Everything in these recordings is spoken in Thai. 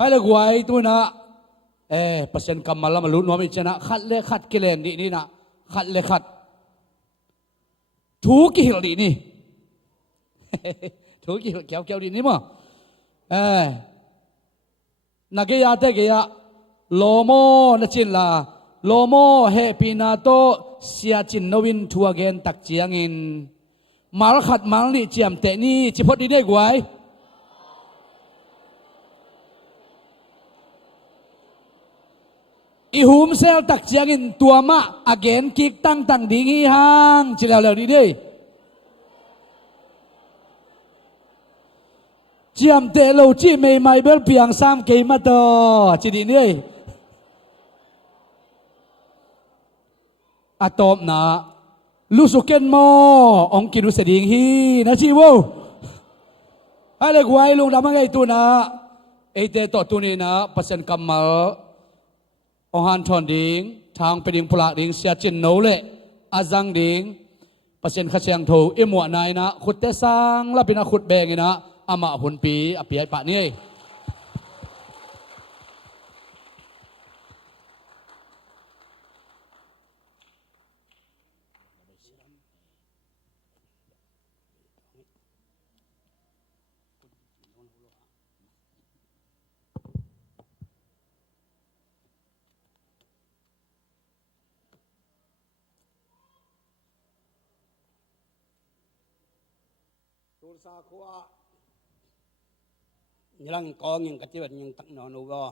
ให้ละกวยตัวนะเปอร์เซ็นต์กำมาละมาลุ้นว่าไม่ชนะขัดเละขัดกิเลนดีนี่นะขัดเละขัดถูกกี่หิลดีนี่ถูกกี่เกี่ยวดีนี่มั้งนักเกียร์เตะเกียร์โลโมนักจินลาโลโมเฮปีนาโตเสียจินนวินทัวเกนตักเจียงินมาร์ขัดมังลีเจียมเตนี่จิพอดีได้กวยอีหุมเซลตักเจียงินตัวมะอเกนกิกตั้งดิ้งฮีฮังจิแล้วดีได้เจียมเตะเราจีไม่เบลเปียงซ้ำเกยมาต่อจีดีนี่อะตอมนะลูสุเกนโมองกินุสดิงฮีนะชีวอะไรกวยลุงดำอะไรตัวนะเอเตต่อตัวนี้นะเปอร์เซ็นต์กำมาองฮันทอนดิงทางไปดิงพลาดิงเสียจินโนเล่อาจังดิงเปอร์เซ็นต์ขเชียงถูเอหมวดนายนะขุดเตสังแล้วเป็นขุดแบงไงนะอามาหุ่นปีอภิยปะนี่ตัวสาขวายังกองยังกระเจิดยังตักนอนก็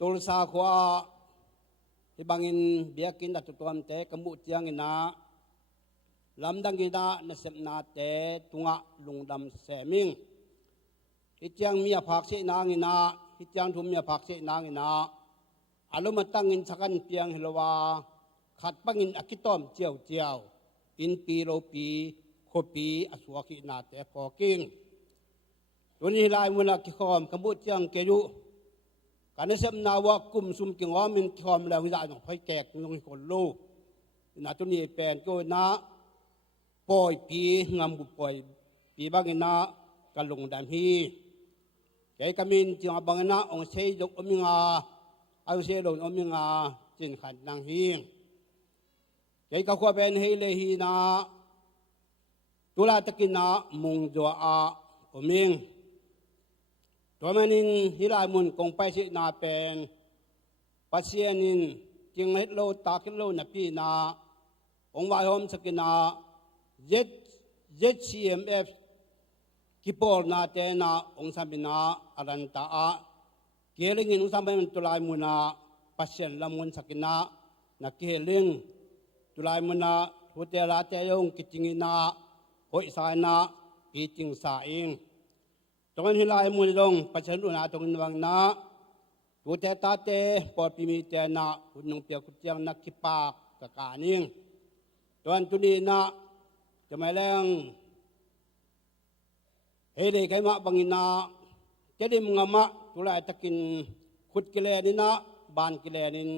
ตัวสาขวาที่บางอินเบียกินดัดตัวมเตะกมุเจียงอินะลำดังกินาเนเสมนาเตะตุงะลุงดำเสมิงฮิเจียงมีอภักเสนางอินะฮิเจียงทุ่มมีอภักเสนางอินะอารมณ์ตั้งอินสักันเปียงฮิลวาขัดปังอินอคิตอมเจียวอินปีโรปีโคปีอสวกินาเตะกอกิ้งตัวนี้ลายมุนักขอมขบุตรยังเกยุการเสพนาวกุมซุมกิงว่ามินขอมแล้ววิจารณ์ไฟแกกลงคนลูกนาตัวนี้เป็นก็นะปล่อยปีงามบุปล่อยปีบางนะกันลงดำฮีแกกมินจึงบางนะองเชยกอมิงาเอาเชยลงอมิงาจึงขันนางฮีแกก็ควรเป็นเฮเลฮีนะตุลาตะกินะมุงจัวอาอมิงตัวมันนินฮิลายมุนคงไปสินาเป็นปัสเซียนินจึงให้โลตาคิโลนับปีนาองวายหอมสกินาเจ็ดซีเอ็มเอฟกิปอลนาเตนาองสามินาอารันตาเกลิงินองสามินตุลายมุนาปัสเซียนละมุนสกินานักเกลิงตุลายมุนาหุเตลาเตยงกิจิงินาหอยสายนาปีจิงสาอิงตรงนี้ลายมุนลงปัจจุบันตรงนี้วังนาตัวเตตาเตปอดพิมิเตนาหุ่นนงเปียกุเจียงนักขิปากกะกานิงตัวนี้นะจะไม่แรงเฮเดไกมะบังอินาจะได้มึงมะตุลาตะกินขุดกิเลนินะบานกิเลนิน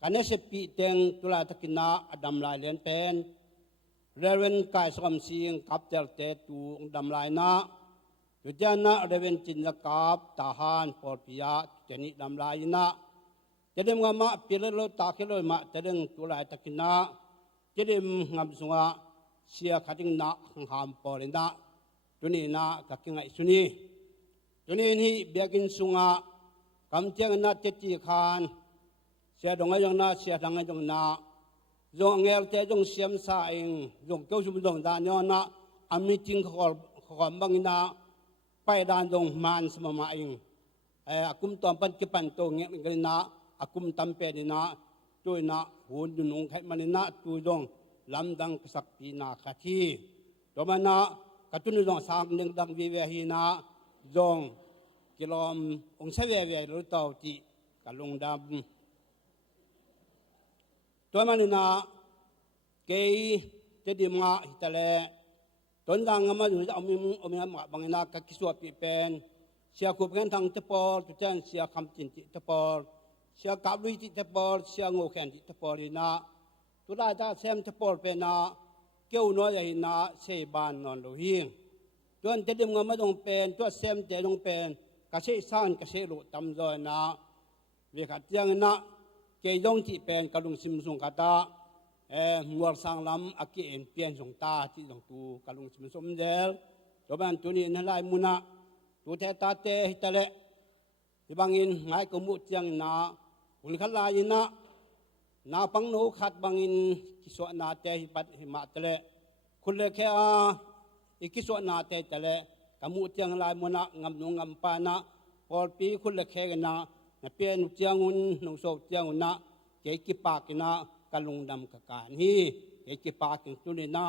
กันเนสปีเตงตุลาตะกินนาอดัมลายเลียนเป็นเรเวนกายสมสิงกับเจลเตตูอดัมลายนาจุดยานะเรเวนจินละกาบทหารปอดพิยาเจนิดำลายนะจะได้งามะพิเลโลตาคิโลมะจะได้ตุลาตะกินะจะได้งามสงะเสียขัดิงนะหังหามปอลินะตัวนี้นะกักกิงไอสุนีตัวนี้นี่เบียกินสงะคำเจียงนะเจติคานเสียดงไอจงนะเสียดังไอจงนะจงเงลเตจงเสียมสายงจงเก้าชุมจงดานยอนะอามิจิงขอบังอินะไปดานดงมันสมมาเองอากุมตอมปันกิปันโตเงี้ยกันนะอากุมตัมเปดินะตัวนะหุ่นดุนงไขมันนะตัวดงลำดังสักปีนาคทีตัวมันนะกระตุ้นดงสางหนึ่งดังวิเวหินะดงกิโลมองเสวียรู้ต่อที่กะลงดำตัวมันนะเกยจะดีมาอิตาลีตอนดังมาอยู่จะเอามีมาบางนากักิสวปีเป็นเสียขุบกันทางตะปอลตุจันเสียคำจินติตะปอลเสียกับลุยติตะปอลเสียงูแขนติตะปอลนะตุลาจะเซมตะปอลเป็นนะเกี่ยวน้อยนะเสบานนอนโลหิงจนจะดึงมาต้องเป็นตัวเซมเจต้องเป็น กระเชษซ่านกระเชษโลตำจอยนะเวขัดยังนะเกยงที่เป็นกระลุงซิมสงกาตามัวสังลำอักเกนเปลี่ยนสงตาที่สงตูกระลุงซิมสมเดลตัวบ้านตัวนี้นั่นไล่มุนะตัวเทตาเตหิตะเลที่บางอินไงก็มุดยังนะคุณขัดลายนะนาปังโนขัดบางอินกิสวนาเตหิปัดหิมาตะเลคุณเลแค่อีกิสวนาเตตะเลกมุดยังลายมุนะงำนงงำปานะพอปีคุณเลแค่กันนะเปลี่ยนเจียงุนนงโซเจียงุนนะเกี่ยกิปากินะกะลุงดำกะการฮีเกี่ยกิปากิตุนี่นะ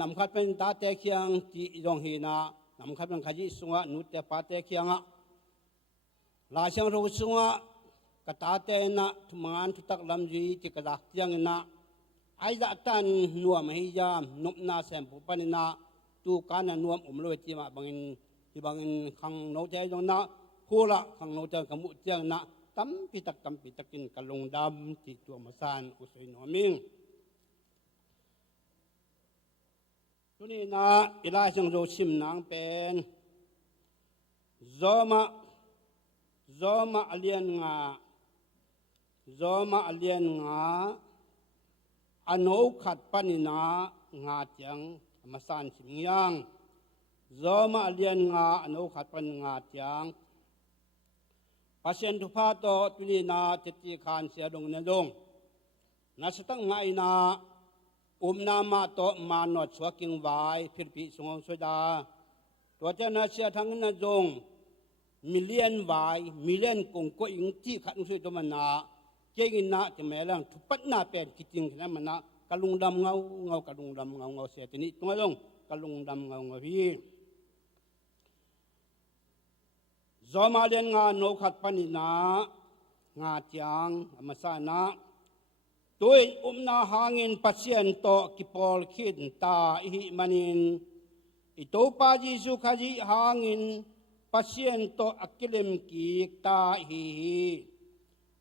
นำขัดเป็นตาเตเคียงจีดงฮีนะนำขัดเป็นขยิสุงะนุตเตปาเตเคียงะลาเชียงรูสุงะกตาเตนะทุมานทุตักลำจีจิกระดักเจียงนะไอ้ละตันนัวมหิยามนุบนาเซมปุปนินะตูการนัวลวยจีมาบางอินที่บางอินขังโนเจยงนะผู้ละขังโนเจกมุเจียงนะตั้มพิตักกำพิตักินกะลงดำที่ตัวมาสานอุสยนอมิงตัวนี้นะอิลาจังโรชิมนางเป็นจอมาอเลียนงาอโนขัดปนินางาเจียงมาสานสิมยังจอมาอเลียนงาอโนขัดปนงาเจียงปัสยันทุพาโตตุนีนาเจติขานเสียดงเนดงนัสตังไงนานามาโตมานอดสวกิงวายพิรพิสงสดาตัวเจ้านาเสียทั้งนดงมิเลียนวายมิเลียนกงก็อิงที่ขัดสุดตัวมันนาเจงินนาจะแม่ลังทุปัตนาเป็นกิจิงขนาดมันนากะลุงดำเงากะลุงดำเงาเสียทีนี้ตัวลงกะลุงดำเงาพี่จอมาเลียนงาโนขัดปนินางาจางมาสานะตัวนาหางินปัสยันโตกิปอลขินตาอิมันินอิโตปาจิสุขจิหางินปัสยันโตอักเลมกีตาหิ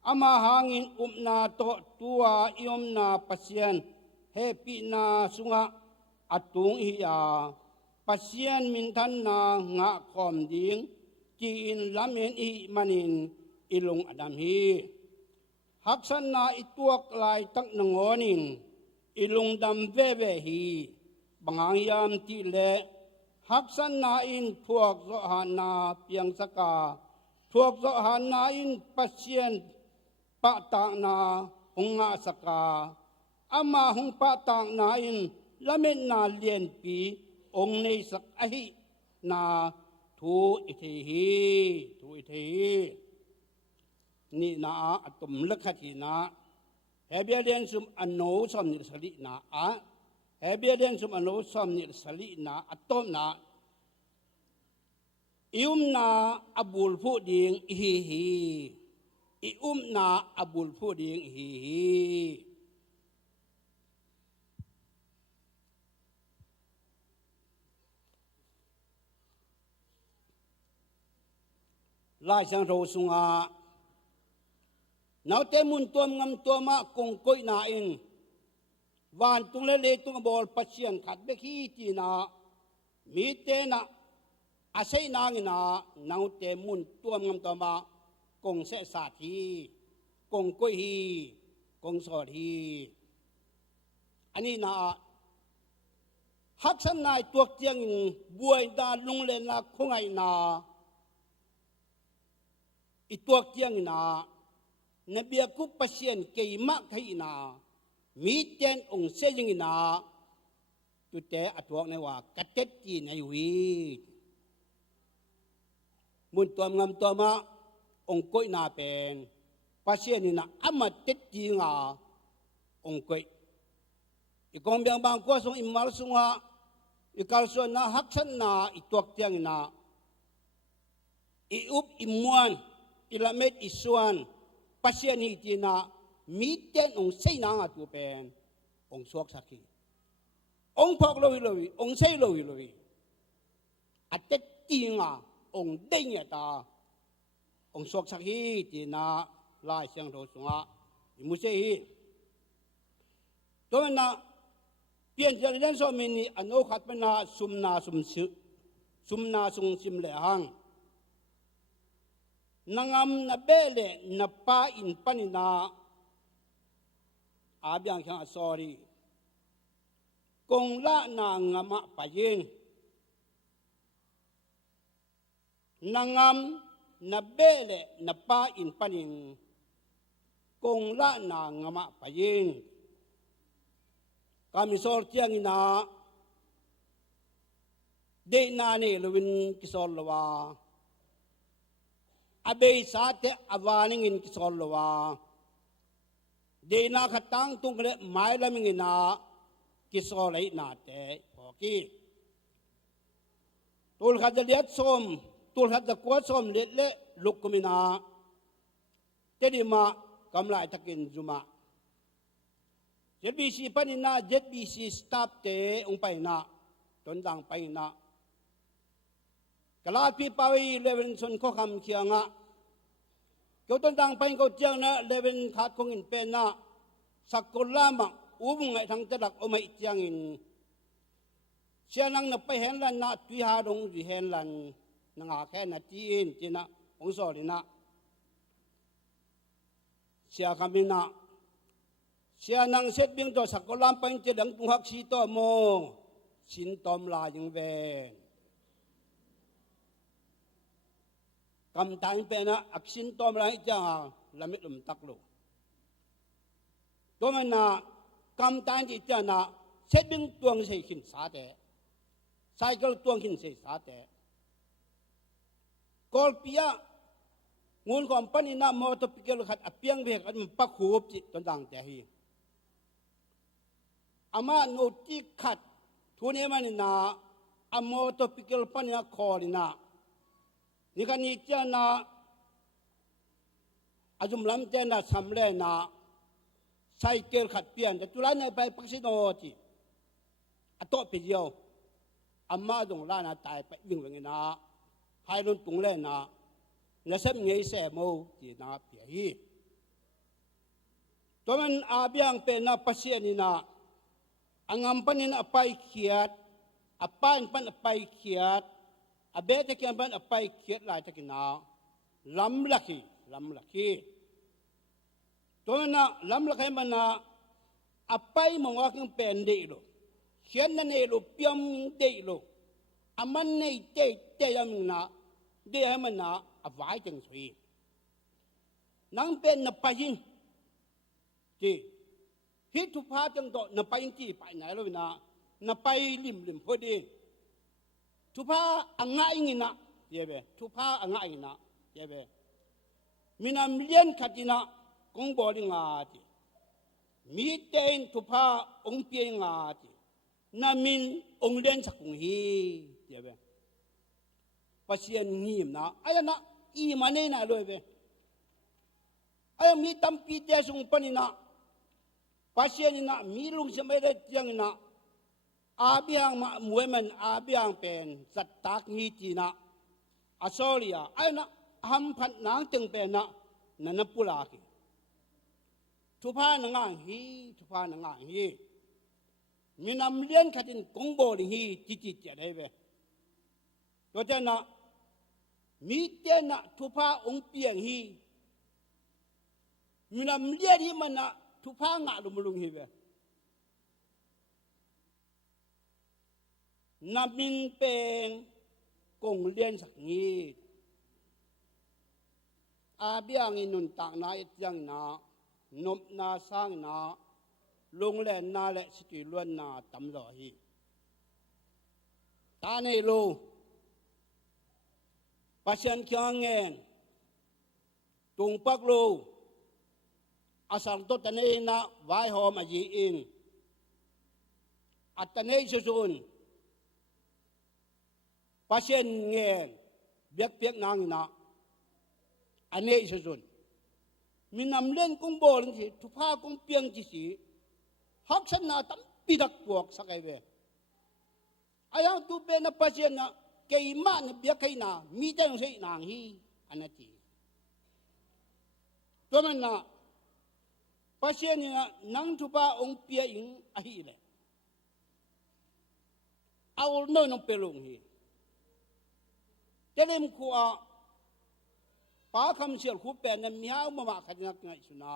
อามาหางินนาโตตัวอินาปัสยันเฮปินาสุงะอัตุงหิยาปัสยันมินทันนางะคอมดิงจีนลำเห็นอิมันินอิลงอดัมฮีหักสันนาอิตัวกลายตั้งนงอนิงอิลงดำเวเวฮีบางยามที่เละหักสันนาอินพวกโซหานาเปียงสกาพวกโซหานาอินปัสเซียนปะตางนาหงอาสกาอามาหงปะตางนาอินละเมนนาเลียนปีองในสักอหินาทูอิทฮีนี่นาอัตมลักขณีนาเฮเบียเดียนซุมอโนสมนิสลินาเฮเบียเดียนซุมอโนสมนิสลินาอัตมนาอิอุมนาอับุลผู้ดิงฮีอิอุมนาอับุลผู้ดิงฮีลายสังโรสุงานาเตมุนตัวงำตัวมากงกอยนาอินวานตุงเลตุงบอลปัจเจียนขัดเบคีจีนามีเตนะอาศัยนางนานาเตมุนตัวงำตัวมากงเสสาทีกงกอยฮีกงสอดฮีอันนี้นาฮักสันนายตัวเจียงบวยดาลุงเลนาคงไงนาอีตัวเจียงนานเบียกุปัสยันเกยมะไขนามีเจนองเซยิงนาตุเตอตัวในว่ากระเต็ดจีในวีมุนตัวงำตัวมาองก้อยนาเป็นปัสยันนี่นะอามาเต็ดจีงาองก้อยอีกองเบียงบางกัวส่งอิมาลสุงาอีกาลส่วนนาฮักชันนาอีตัวเจียงนาอีอุบอิมวนอิลาเมตอิสวนปัสยันนี่จีนามีเต้นองเซนางาตัวเป็นองสวกสักทีองพอกโลวิองเซโลวิอัตเตจีงาองเด้งยตาองสวกสักทีจีนาลายเสียงโรสุงาอิมุเซฮีตัวนั้นเปลี่ยนจากเรื่องสมินีอโนขัดเป็นนาซุมนาซุมซิมเลหัง nangam na bele na pa in panina abiang kang sorry kung la na ngama paying nangam na bele na pa in paning kung la na ngama paying kami sor tiang ina de na ne luwin kisol lawa abe sate awaning in kisol lawa de na khatang tung le mai laming ina kisol ai na te hoki tul khadaliat som tul khadda kwa som le lukumina tedima kamlai takin juma ZBC panina ZBC stop te ungpai na tondang pai na kalapi pawi Levinson ko kam kianga ko tondang pai ko tiang na Levin khat kong in pen na sakulama ngai thang tadak o mai tiang in sia nang na pai hen lan na tui ha dong ri hen lan na nga khe na ti in tina ong so ri na sia kamina sia nang set bing to sakulam pai te dang tung hak si to mo sin tom la jing ven kam tang pe na aksin tom la ja lamit lum tak lo to man na kam tang ji ja na set bing tuang sei kin sa de cycle tuang kin sei sa de kol pia ngun company na motor pikir khat apiang be kan pakhup ji ton dang te hi ama no ti khat thune man na amo to pikir pan na kholina ni kan ni cha na ajum lam te na samle na cycle khat pian de tulan na pai paksino ti ato pe yo amma dong la na tai pa wing wing na hai lun tung le na na sem ngei se mo ti na pi hi to man abiang pe na pasien ni na angam panin apai khiat apan pan apai khiat abe te kian pan apai khiat lai ta kina lam lakhi to na lam lakhi man na apai mongwa kang pen de lo khian na ne lo piam de lo aman nei te yam na de man na avai teng sui nang pen na payin ti hi tu pha teng do na payin ti pai nai lo na pai lim phodi tu pha angai ngina yebe tu pha angai ngina yebe minam lien khatina kong boli nga ti mi ten tu pha ong pi nga ti na min ong len sakung hi yebe pasien ngim na ayana i mane na lobe ay mi tampi te sung panina pasien na mi lung semere tiang na abiang ma muemen abiang pen satak ni tina asolia ayana ham phat nang teng pen na nanapula ki tupa na ngang hi minam lien khatin kongbo li hi ti ti debe to na mi te na tupa ong piang hi minam lien hi mana tupa nga lumulung hi be na min peng kong lien sak ngi abiang inun tak na ityang na nop na sang na lung le na le siti luan na tam lo hi ta nei lo pasien kyang ngen tung pak lo asang to tanei na vai hom aji in atanei susun pasien ngen biak biak nang na anei susun minam len kung bol ji tu pha kung piang ji si hak san na tam pidak puak sakai be ayang tu pe na pasien na kay ma na biak kay na mi ta yung sei nang hi anati to man na pasien na nang tu pa ong pia ing ahi le awol no no pelong hi telem ko a ป้าคำเชียร์คูเป็นนั้นมีเอามาขัดนักไงสุนา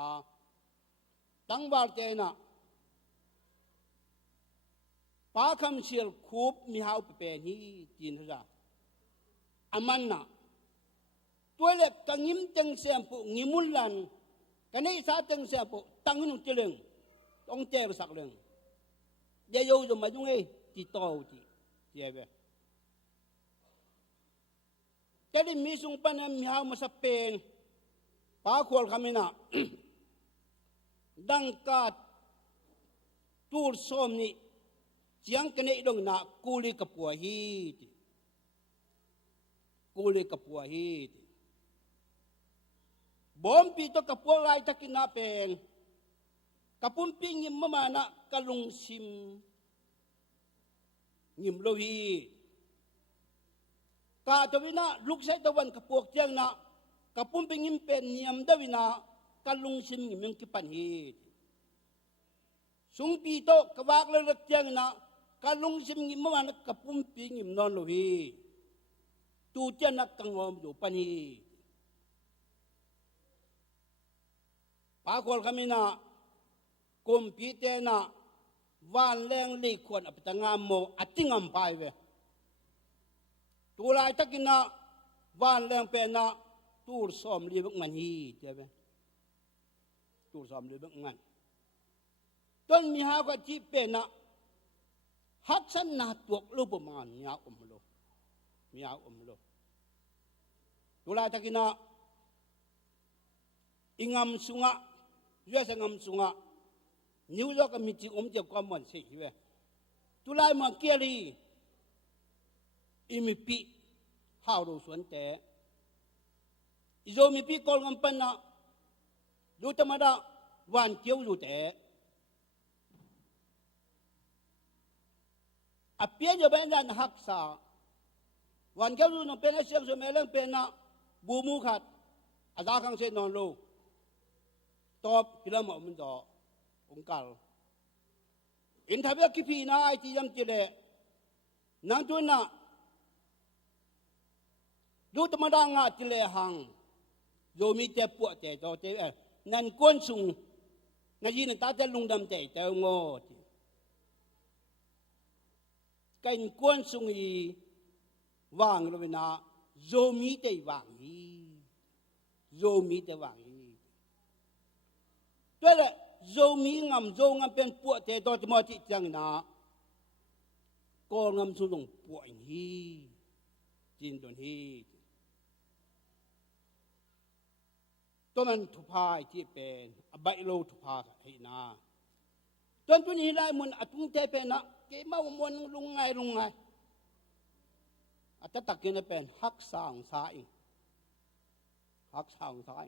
ตั้งบาลเตนะป้าคำเชียร์คูมีเอาเป็นฮีจีนทุจ้าอามันนะตัวเล็กกังยิมจังเสียมปุงิมุลลันกันนี้สาจังเสียมปุตั้งหุ่นเจริญต้องเจอสักเรื่องเดี๋ยวจะมาจุงเอติดต่อจีเจ้าเว้แต่ที่มีสุงปันมีเอามาสเปนป้าควรคำนี้นะ ดังกาตูร์ส้มนี่เจียงกันนี้ดงนะกูลีกับปัวฮีกูลีกับปัวฮีบอมปีตัวกับปัวไรตะกินนาเป็นกับปุ่มปิ้งยิมมานะกะลุงชิมยิมโลฮีกาตวินะลูกใช้ตะวันกับพวกเจียงนะกับปุ่มปิ้งยิมเป็นเนียมดวินะกะลุงชิมยิมกิปันฮีสุงปีโตกวากเลือกเจียงนะกะลุงชิมยิมมานะกับปุ่มปิ้งยิมนอนโลฮีตูเจนักกังวลอยู่ปันฮีปากวลคำนะกุมพีเตนะวันแรงลีควรอัปตงามโมอัติงามไปเวตัวลายตะกินะวันแรงเป็นนะตูรสอมลีบักมันฮีเจ้าเวตูรสอมลีบักมันต้นมีหากจีเป็นนะฮักสันนาตัวลูกประมาณมีอาอมโลมีอาอมโลตัวลายตะกินะอิงามสุงะเยอะสงามสุงะนิวยอร์กมีจิเจ็บความมันสิเว้ตุลามาเกียรีอิมิปีฮาวดูสวนแต่อิโซมิปีกอลกัมปันนะดูธรรมดาวันเกี่ยวดูแต่อเปียจะเป็นการหักษาวันเกี่ยวดูนเป็นอาเซียนสมัยเรื่องเป็นนะบูมูขัดอาจารย์ขังเซนนอนโลตอบพิลามอมันต่อองค์การอินทวีกิพีนาไอที่ยำจิเลนั่งตัวน่ะดูธรรมดางาจิเลหังโยมีแต่ปวดแต่ต่อแต่นั่นก้นสูงนั่นยินตาแต่ลุงดำแต่แต่งอกันก้นสูงอีว่างเลยนะโยมีแต่ว่างอีโยมีแต่ว่างอีตัวละโยมีงามโยงามเป็นปวดแต่ตัวจะมาที่จังนะก็งามสุดลงปวดฮีจินตัวฮีตัวนั้นทุพายที่เป็นใบโลทุพาให้นาตัวนี้ได้มันอัตุงเทเป็นนะเกี่ยมาวันลุงไงอัตตะกินเป็นฮักสางสายฮักสางสาย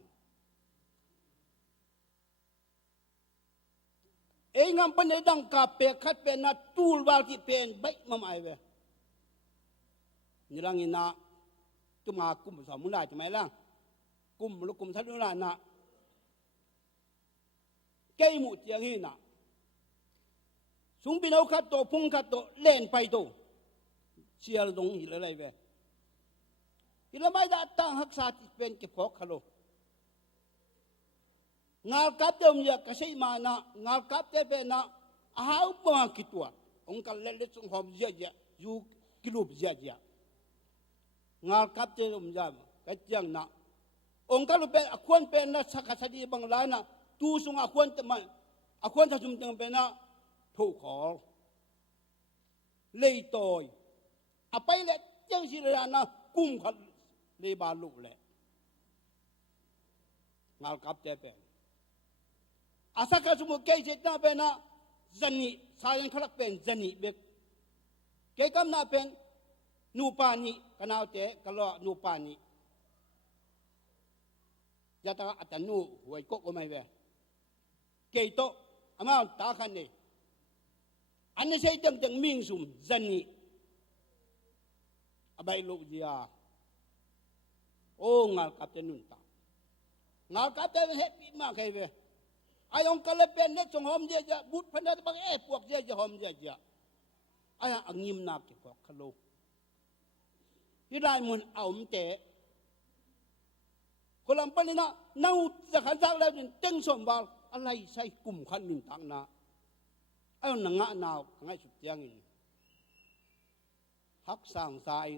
เองงามปันดังกาเปขัดเป็นนัดตูลวาลที่เป็นใบมาไม่เวนี่ลังอินะตุมากุมสามุนได้ทำไมล่ะกุมลูกกุมทัดนุรานะเกยมุดอย่างนี้นะสุงปินเอาขัดโตพุ่งขัดโตเล่นไปโตเชียร์ตรงหินอะไรเวหินละไม่ได้ตั้งฮักษาที่เป็นเก็บของขลุ่งากับเดิมยากใช้มานะงากับเดิมนะอาหารอุปมาคิดตัวองค์การเล่นส่งหอมเยอะๆอยู่กิโลเยอะๆงากับเดิมยากก็จังนะองค์การเป็นอควรเป็นนะสักคดีบางรายนะตูส่งอควรจะมันอควรจะจุ่มเต็มเป็นนะถูกขอเลยต่อยอาไปเลยจังสิเรนะกุ้มขัดเลยบาลุเลยงากับเดิมเป็นอาศัยสมุทรเกยเจตนาเป็นนะจันนี่สายันขลักเป็นจันนี่เบกเกยกำนาเป็นนูปานีกันเอาเตะกันล้อนูปานียาตาอัตนูหวยก็ไม่เวเกยโตอามาตาขันนี่อันนี้ใช้ตั้งมิงซุมจันนี่อบายลูกยาโอ้งากับเตนุนตางากับเตเป็นเฮปีมากใครเวไอ้องค์กรเป็นเนี่ยจงหอมเยอะๆบุตรพันธุ์บางพวกเยอะๆหอมเยอะๆไอ้อังยิมนักเก็บของขลุ่ที่ได้มันเอาเตะ งปันนะน่าจะขันจากแล้วเต็งสมบัติอะไรใช่กลุ่มขันมินตังนะไอ้หนังหนาวง่ายสุดยังอินฮักสางสาย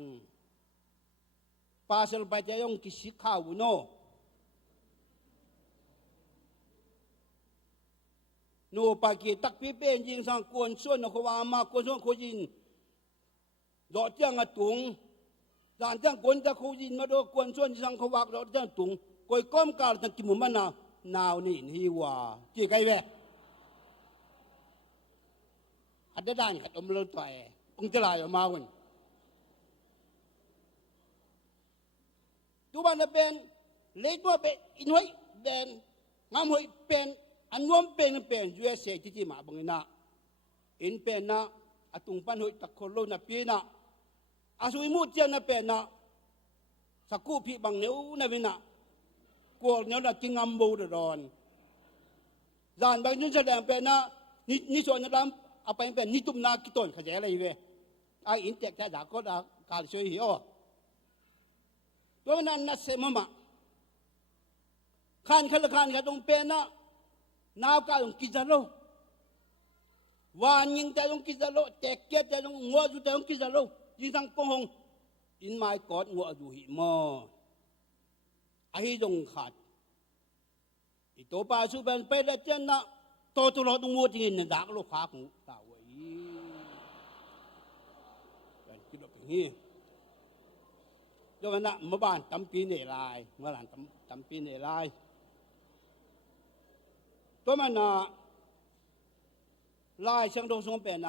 ปาเซลไปจะยงกิสิข้าวโนนูปากีตักปีเป็นยิงสังกวนส่วนนกวามากวนส่วนโคยินดอกเจ้างอตุงด่านเจ้างกวนจะโคยินมาดูกวนส่วนสังขวากดอกเจ้างตุงกอยก้อมกาลตั้งกิมุมันนาวนี่นี่ว่าจีไกแวอันเดด้านขัดอมเลือดต่อยองค์จะลายออกมาวันตัวบ้านเป็นเล็กตัวเป็นอินไว้เด่นงามหวยเป็นอันรวมเป็นยูเอสเอที่มาบังนะอินเป็นนะอตุงปันหวยตะโคโลนะปีนะอาสุยมุดเจนะเป็นนะสักกูพี่บังเนียวนะวินะกวลเนียวนะจิงอัมบูดรอนจานบางยุนแสดงเป็นนะนี่ส่วนนั้นเอาไปเป็นนี่ตุ้มนากิตนขยายอะไรเว้ยไออินเตกแค่ด่าก็ด่าการช่วยเหรอตัวนั้นนัดเสมมาขันกันตรงเป็นนะนาวกาตรงกิจโลวานิงแต่ตรงกิจโลเตกเกตแต่ตรงงัวจุแต่ตรงกิจโลยิงทางปงหงอินไม้กอดงัวดูหิมอไอตรงขาดอีตัวปลาสูบเป็นไปได้เจนนะตัวตุลอตรงงัวจริงๆดักโลขาของตาไว้เป็นกิโลเป็นฮียกนะเมื่อบ้านตำปีเนรายเมื่อหลานตำปีเนรายตัวมันลายเชิงดงสงเป็น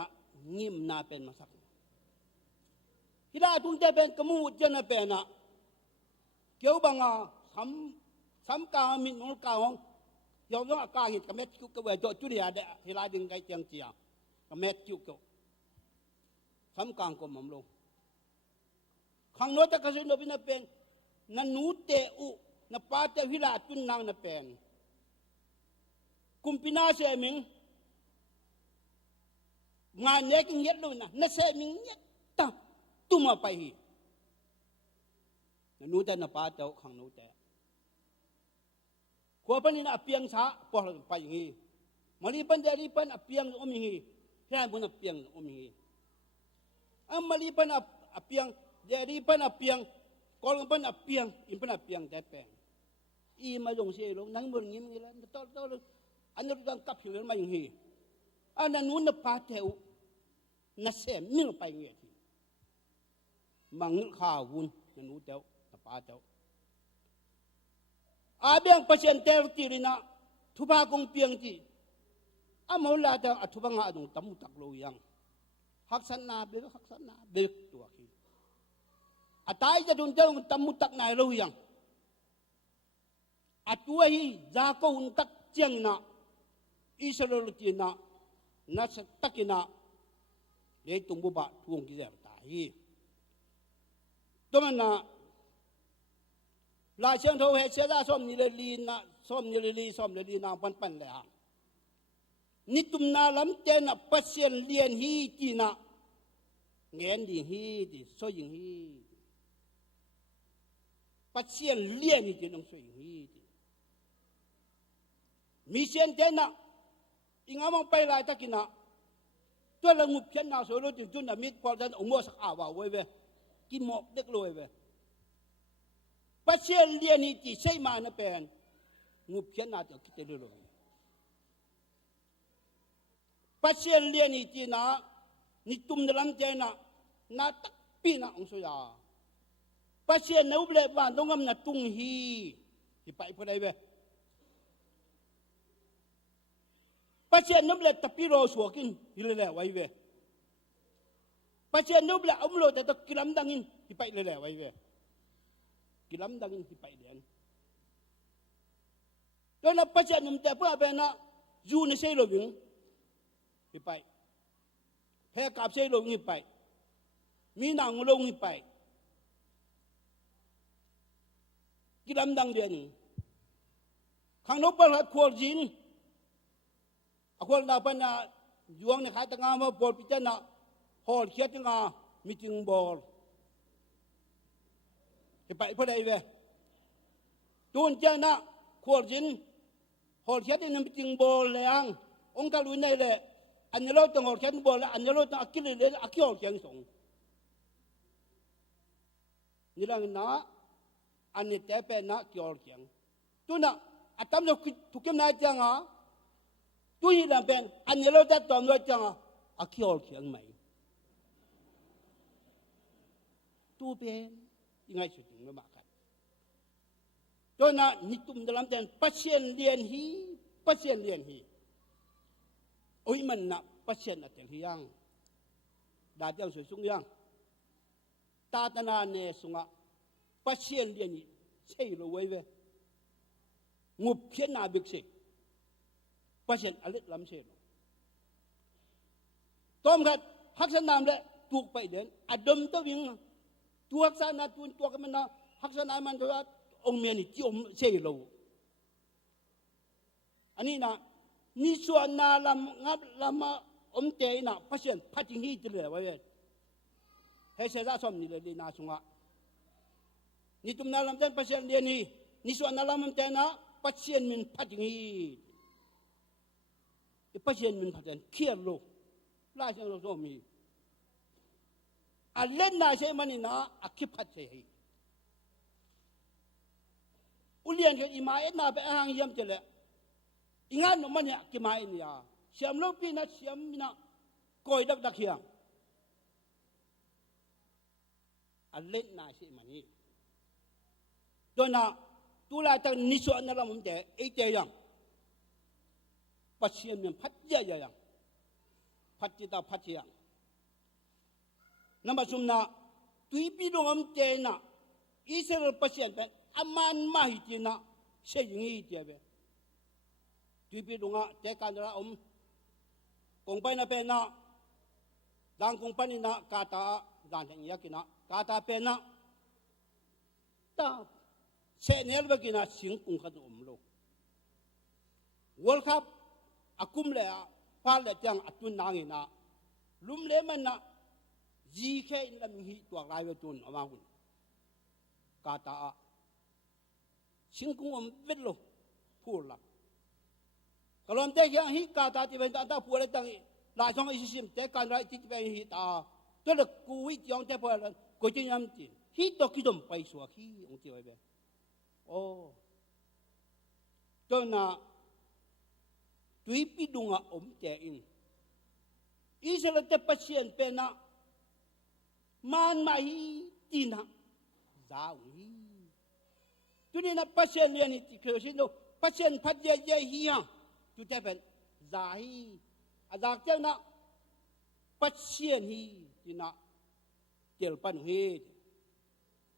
งิมนาเป็นมาสักที่ได้ทุ่งเตเป็นกมูเจนเป็นเกี่ยวบังซ้ำกามินมงกาของยองอากาศกับเม็ดจุกกับเวจจุดเดียดที่ลายดึงไกเจียงเจียกับเม็ดจุกซ้ำกลางกลมลงขังโนตะกระสุนโนบินาเป็นนันนูเตอุนปาเตวิลาจุนนางนเป็นกุมพินาเสมิงงานเน็กเงียดเลยนะเสมิงเงียดตาตุมาไปฮีนันนูเตนปาเตอขังนูเตขวบนี้นะเปียงช้าพอไปฮีมาลีปันเดลีปันเปียงอมฮีแค่บุญเปียงอมฮีมาลีปันเปียงเดลีปันเปียงกอลปันเปียงอินปันเปียงแต่แปงอีมาลงเสียลงนั่งบนยิ้มนี่แหละต่ออันนี้ต้องกับผิวมาอย่างนี้อันนั้นนู้นปาเทวนัเสมิงไปเงี้ยทีมังข้าวุ้นนั่นนู้นเทวปาเทวอาเบียงเปอร์เซ็นต์เทวตีรินะทุบากงเปียงจีอามาลาเทวทุบางอาดงตมุตักโลยังฮักษณาเบกตัวขี้อาตายจะโดนเทวตมุตักนายโลยังอาตัวฮีจากก็อุนตักเจียงนะอิสราเอลจีน่ะนัสตักิน่ะเลตุงบุบะทวงกิจตาฮีตัวมันน่ะลายเชิงทวเหตุเสียดายส้มนิลลีน่ะส้มนิลลีน่ะปันเลยฮะนิตุมนาลำเจน่ะปัสเซียนเลียนฮีจีน่ะเงินดีฮีดีสวยยิงฮีปัสเซียนเลียนฮีจีน้องสวยยิงฮีมีเสียนเจน่ะอิงอามังไปลายตะกินะตัวละงุบเขียนนาสวยรู้จึงจุนน่ะมิดพอจะองค์มัวสักอาวาไว้เว้กินหมอกเด็กรวยเว้ปัจเจียนเลียนี่จีใช่มานะเป็นงุบเขียนนาจะคิดจะรวยปัจเจียนเลียนี่จีนะนี่ตุ้มเดลังเจนะนาตักปีนะองค์สุยาปัจเจียนนูเบลบ้านต้องกำนัดตุงฮีที่ไปพอได้เว้ปัจเจียนนุ่มเล็ดตะปีโรสัวกินฮิเลเล่ไว้เวปัจเจียนนุ่มเล็ดอมโลแต่ตะกิลำดังอินที่ไปเลยแหละไว้เวกิลำดังอินที่ไปเดียนแล้วนับปัจเจียนนุ่มแต่เพื่อเป็นนะยูในเซโลวิงที่ไปแพ้กับเซโลวิงที่ไปมีนางลงที่ไปกิลำดังเดียนข้างนอกประหลัดควรจินคนเราเป็นยวงในขายตะงามาบอลพิจารณาหอดเขียตะงามีจึงบอลจะไปเพื่อใดเว้ tuần chơi na khuôn chín hồ chết đi nằm tiếng bồ leang ông ta lui này lệ anh nhớ tông hồ chết bồ là anh nhớ tông akil lệ akil hồ chết sống như là nó anh ấy té pe na akil hồ chết tu na atam lo thuộc kim na chăng à tu như là bên anh nhớ ta tóm lo chăng à akil hồ chết mày tu bên ngay sự tình nó bạc cho nên ni tum dalam ten pasien lien hi oi man na pasien atel hiang da jang su sung yang ta na ne sunga pasien lien hi sei lo wei ve ngup phian na bik se pasien alit lam se lo tom gat hak san nam le tuk pai den adom to wing tuak sa na tun tuak man na hak san ai man do ông miền thì ông xây lâu, anh ấy na, ni suan na làm ông tây na phát triển hi từ lệ vậy, hay sẽ ra xong ni lệ na sung à, ni tụm na làm tên phát triển liền ni suan na làm ông tây na phát triển mình phát hi, phát triển mình phát triển kia lâu, lại sang lâu mi, à lên na sẽ mà ni na à kịp phát triển ulian ke imai na be hang yam chele ingan no man ya ke mai ni ya siam lo pi na siam na koi dak dak hiang alen na si mani do na tu la ta ni so na la mum te e te yang pasien men phat ya ya yang phat ti ta phat yang nama sumna tui pi dong am te na Israel pasien ben aman mahitina seyingi tiabe tuipi dunga te kanra kongpai na pena dang kongpani na kata dan yakina kata pena ta se nel bagina sing kung khat lo world cup akum le pa le tiang atun nangina lum le man na ji khe in lam hi tuak lai we tun ama hun kata sinh cung vết lo phù lắm, kalau nanti yang hi kata tiba tiba phù lại tăng lại xong cái system te kan lại tiba hi ta, tôi được cúi trong te phù là cúi trên nhâm chỉ hi to khi đồng bay xuống hi ông tiêu vậy, oh, tôi na tùy pi dung à te in, Israel te pasien pe na man ma hi tin ha, zao hi tu ni na pasien lian ni ke sin do pasien phat ye hi ha tu te ben za hi azak te na pasien hi ti na tel pan hi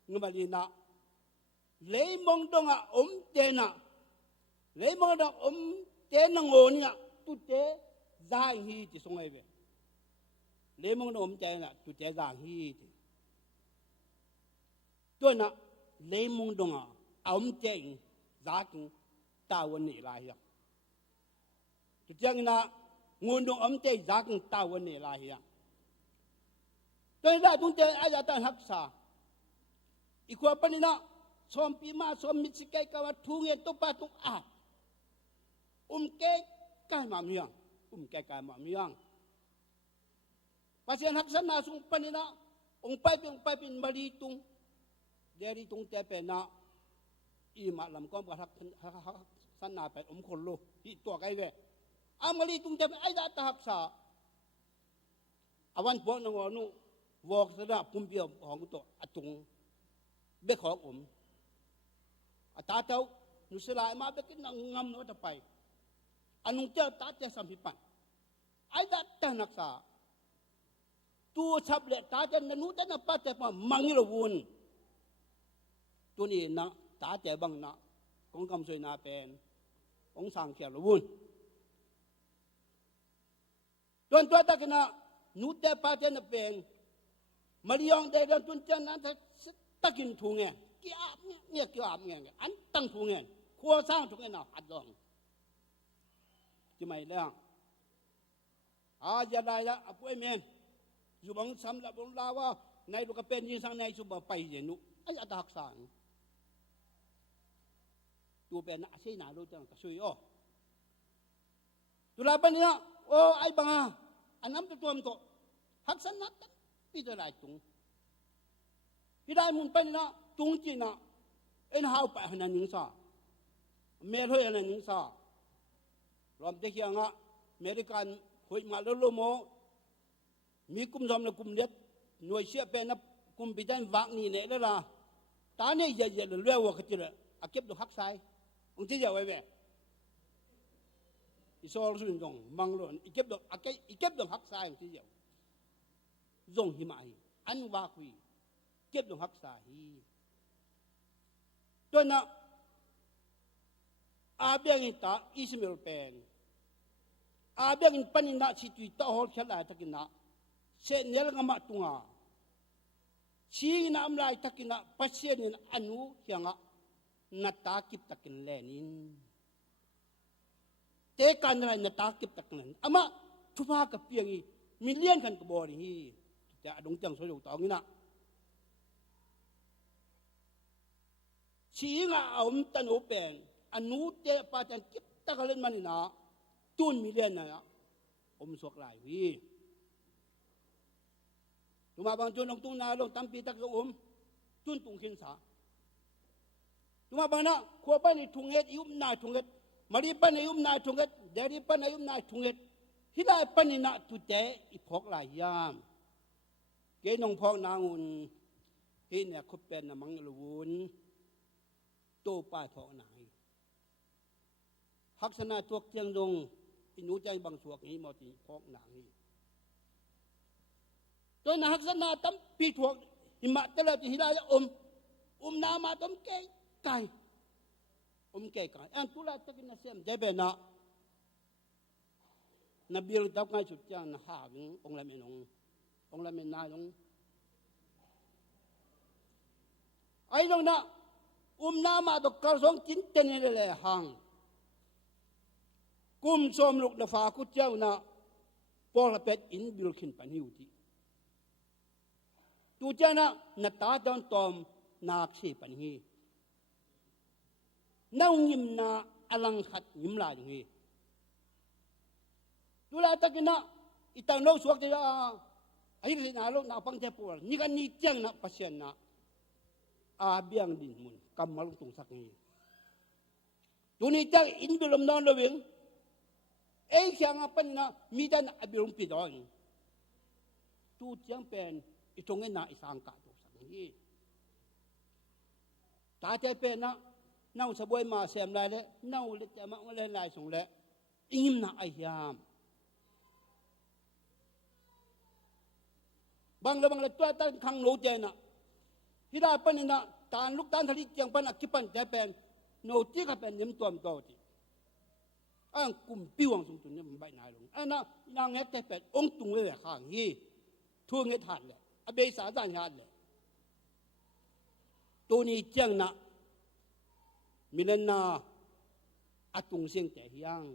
ngumali na le mong dong a te na le mong dong te na ngon ya tu te za hi ti song ai ve le mong dong te na tu te za hi ti tu na le mong dong a ông chèn giá cũng tao vấn đề lại hiện, thực ra là nguồn động ông chèn giá cũng tao vấn đề lại hiện, tôi đã chúng ta ai đã tan hắc sa, ít qua bên đó, xóm pima xóm mít cái cái thu nghe tôi bắt tôi cái mà miếng, cái mà miếng, pasien hắc sa na sung bên đó, ông pai pin bali tung, dari tung tepe na ima lam kom ka san na pe khol lo hi to kai ve amali tung te ai da ta hak sa awan po no nu wok sa da pum pi hong to atung be khok ata tau nu sela ma be kin ngam no ta pai anung te ta te sam hi pan ai da ta nak sa tu chap le ta te nu ta na pa te pa mangi lo wun tu ni na ta te bang na kong kam soi na pen kong sang kia lo wun tuan tuan ta kena nu te pa te na pen mariong te don tun chen na ta kin thu nge kia nge an tang thu nge khua sang thu nge na hat dong ki mai la ja dai ya apoi men yu bang sam la bong la wa nai lu ka pen yin sang nai su ba pai je nu ai ta hak sang tu pe na sei na lo tang ka sui o tu la ban ya o ai banga anam tu tuam to hak san na pi da lai tung pi dai mun pan na tung chi na en hau pa hanan ning sa me hoi hanan ning sa rom te kia nga american hoi ma lo mo mi kum zom le kum let nuôi sia pe na kum pi dan wak ni ne la ta ne ye ye le lue wo khati le a kep do hak sai ong ti ya we we i sol sun jong mang lo i kep do a kai i kep do hak sai ong ti ya jong hi mai an wa kui kep do hak sai hi to na a biang ta ismail pen a biang panin na chi tui ta hol khala takina se nel ngama tunga chi na amlai takina pasien in anu hyanga nata kip takin lenin te kan rai nata kip takin ama thupa ka piangi million kan ko bori hi te adung chang so yu tawngina chi nga om tan open anu te pa tan kip takalen manina tun million na om sok lai wi tumabang tun ong tung na long tampi tak tun tung kin sa tumabang na ko pa ni tunget yum na tunget mari pa ni yum na tunget dari pa na yum na tunget hila pa ni na tu te ipok lai yam ke nong phok na ngun he ne khop pen na mang luun to pa phok na hak sana tuak tiang dong inu jai bang suak ni mo ti phok na hi tôi na hắc na tấm pi thuộc thì mà tức là thì lại na mà tấm cây anh tu la tất nhiên xem để bên na bill tao ngay chút cha na ha ving ông làm mình nai ông ai long na na mà tôi câu song chín tên này là hàng kum som lục na pha cút cháu na Paul pet in bill kin pan hiu ti tu jana na ta don tom na khi pan hi nau ngim na alang khat ngim la hi tu la takina itang no suak de ai ri na lo na pang te por ni kan ni chang na pasien na a biang din mun kam mal tung sak ni tu ni ta in bilom non lo wing ei kyang pan na mi dan abilum pi don tu chang pen itong na isang ka to sa ni ta te pe na nau sa boy ma sem la le nau le te ma le lai song le ingim na ai yam bang le to ta khang lo te na hida pan na tan luk tan thali chiang pan akipan te pen no ti ka pen nim tuam to ti ang kum piwang sung tun nim bai na long ana na nge te pen ong tung we khang hi thu nge than le a be sa dan ya le tu ni chang na milan na atung sing te hiang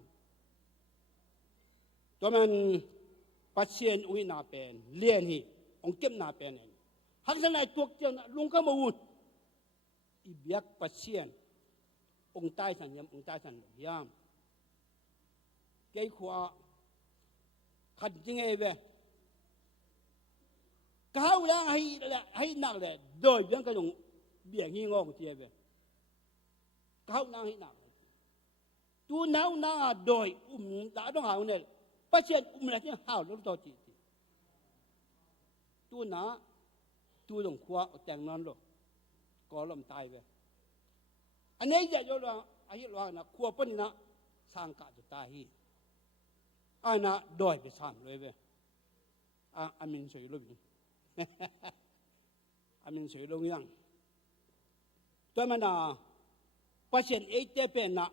to man pasien ui na pen lien hi ong kem na pen hak san lai tuak chang na lung ka mawut i biak pasien ong tai san yam ong tai san hiam cái khóa khẩn chính ấy về cao là hay nặng là đôi biến cái đồng biển nghi ngon kia về cao năng hay nặng tu náo na đôi đã đông hào này bác sĩ là cái hào lúc đó chỉ tu ná tu đồng khóa chẳng non rồi có làm tai về anh ấy dạy cho là ấy là khóa bên na sang cả cho tai hi anh na đòiไปสามเลยเว้ยอามินสวยลุงอามินสวยลุงยังตัวมันน่ะปัจจัยเอเตเป็นน่ะ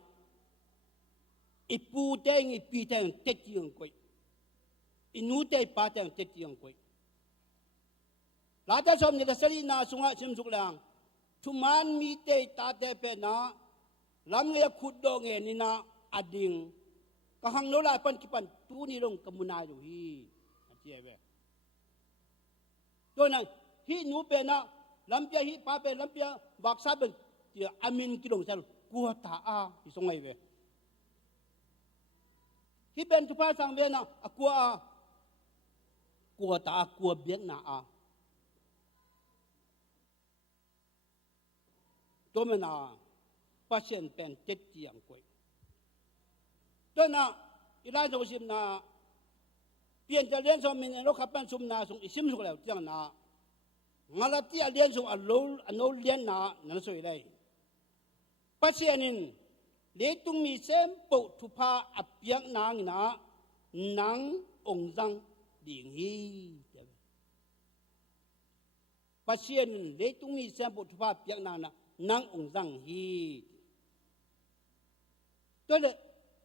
อีปูเตงอีปีเตงเต็ดยังกุยอีนูเตปาเตงเต็ดยังกุยลาแต่สมเนี่ยสลีนาสุงะชิมสุกลังทุมันมีเตตาเตเป็นน่ะลำเงียขุดดองเงินนี่น่ะอดิงkahang nola pan kipan tu ni long kamunay do hi atiebe to nang hi nu pe na lampia hi pa pe lampia baksa ben ti amin kilong sal cua ta a hi song ai ve hi ben tu pa sang ve na a cua ta cua biếc na a tôi mình pasien pen chết chiang quay tôi ilai zo sim na pian ja lian so min lo khap pan sum na sung isim su leo chiang na ngala ti a lian sung a no lian na nan so ilai pasien in le tung mi sem po thu pa a piang nang na nang ong jang ding hi pasien le tung mi sem po thu pa piang nang na nang ong jang hi tôi là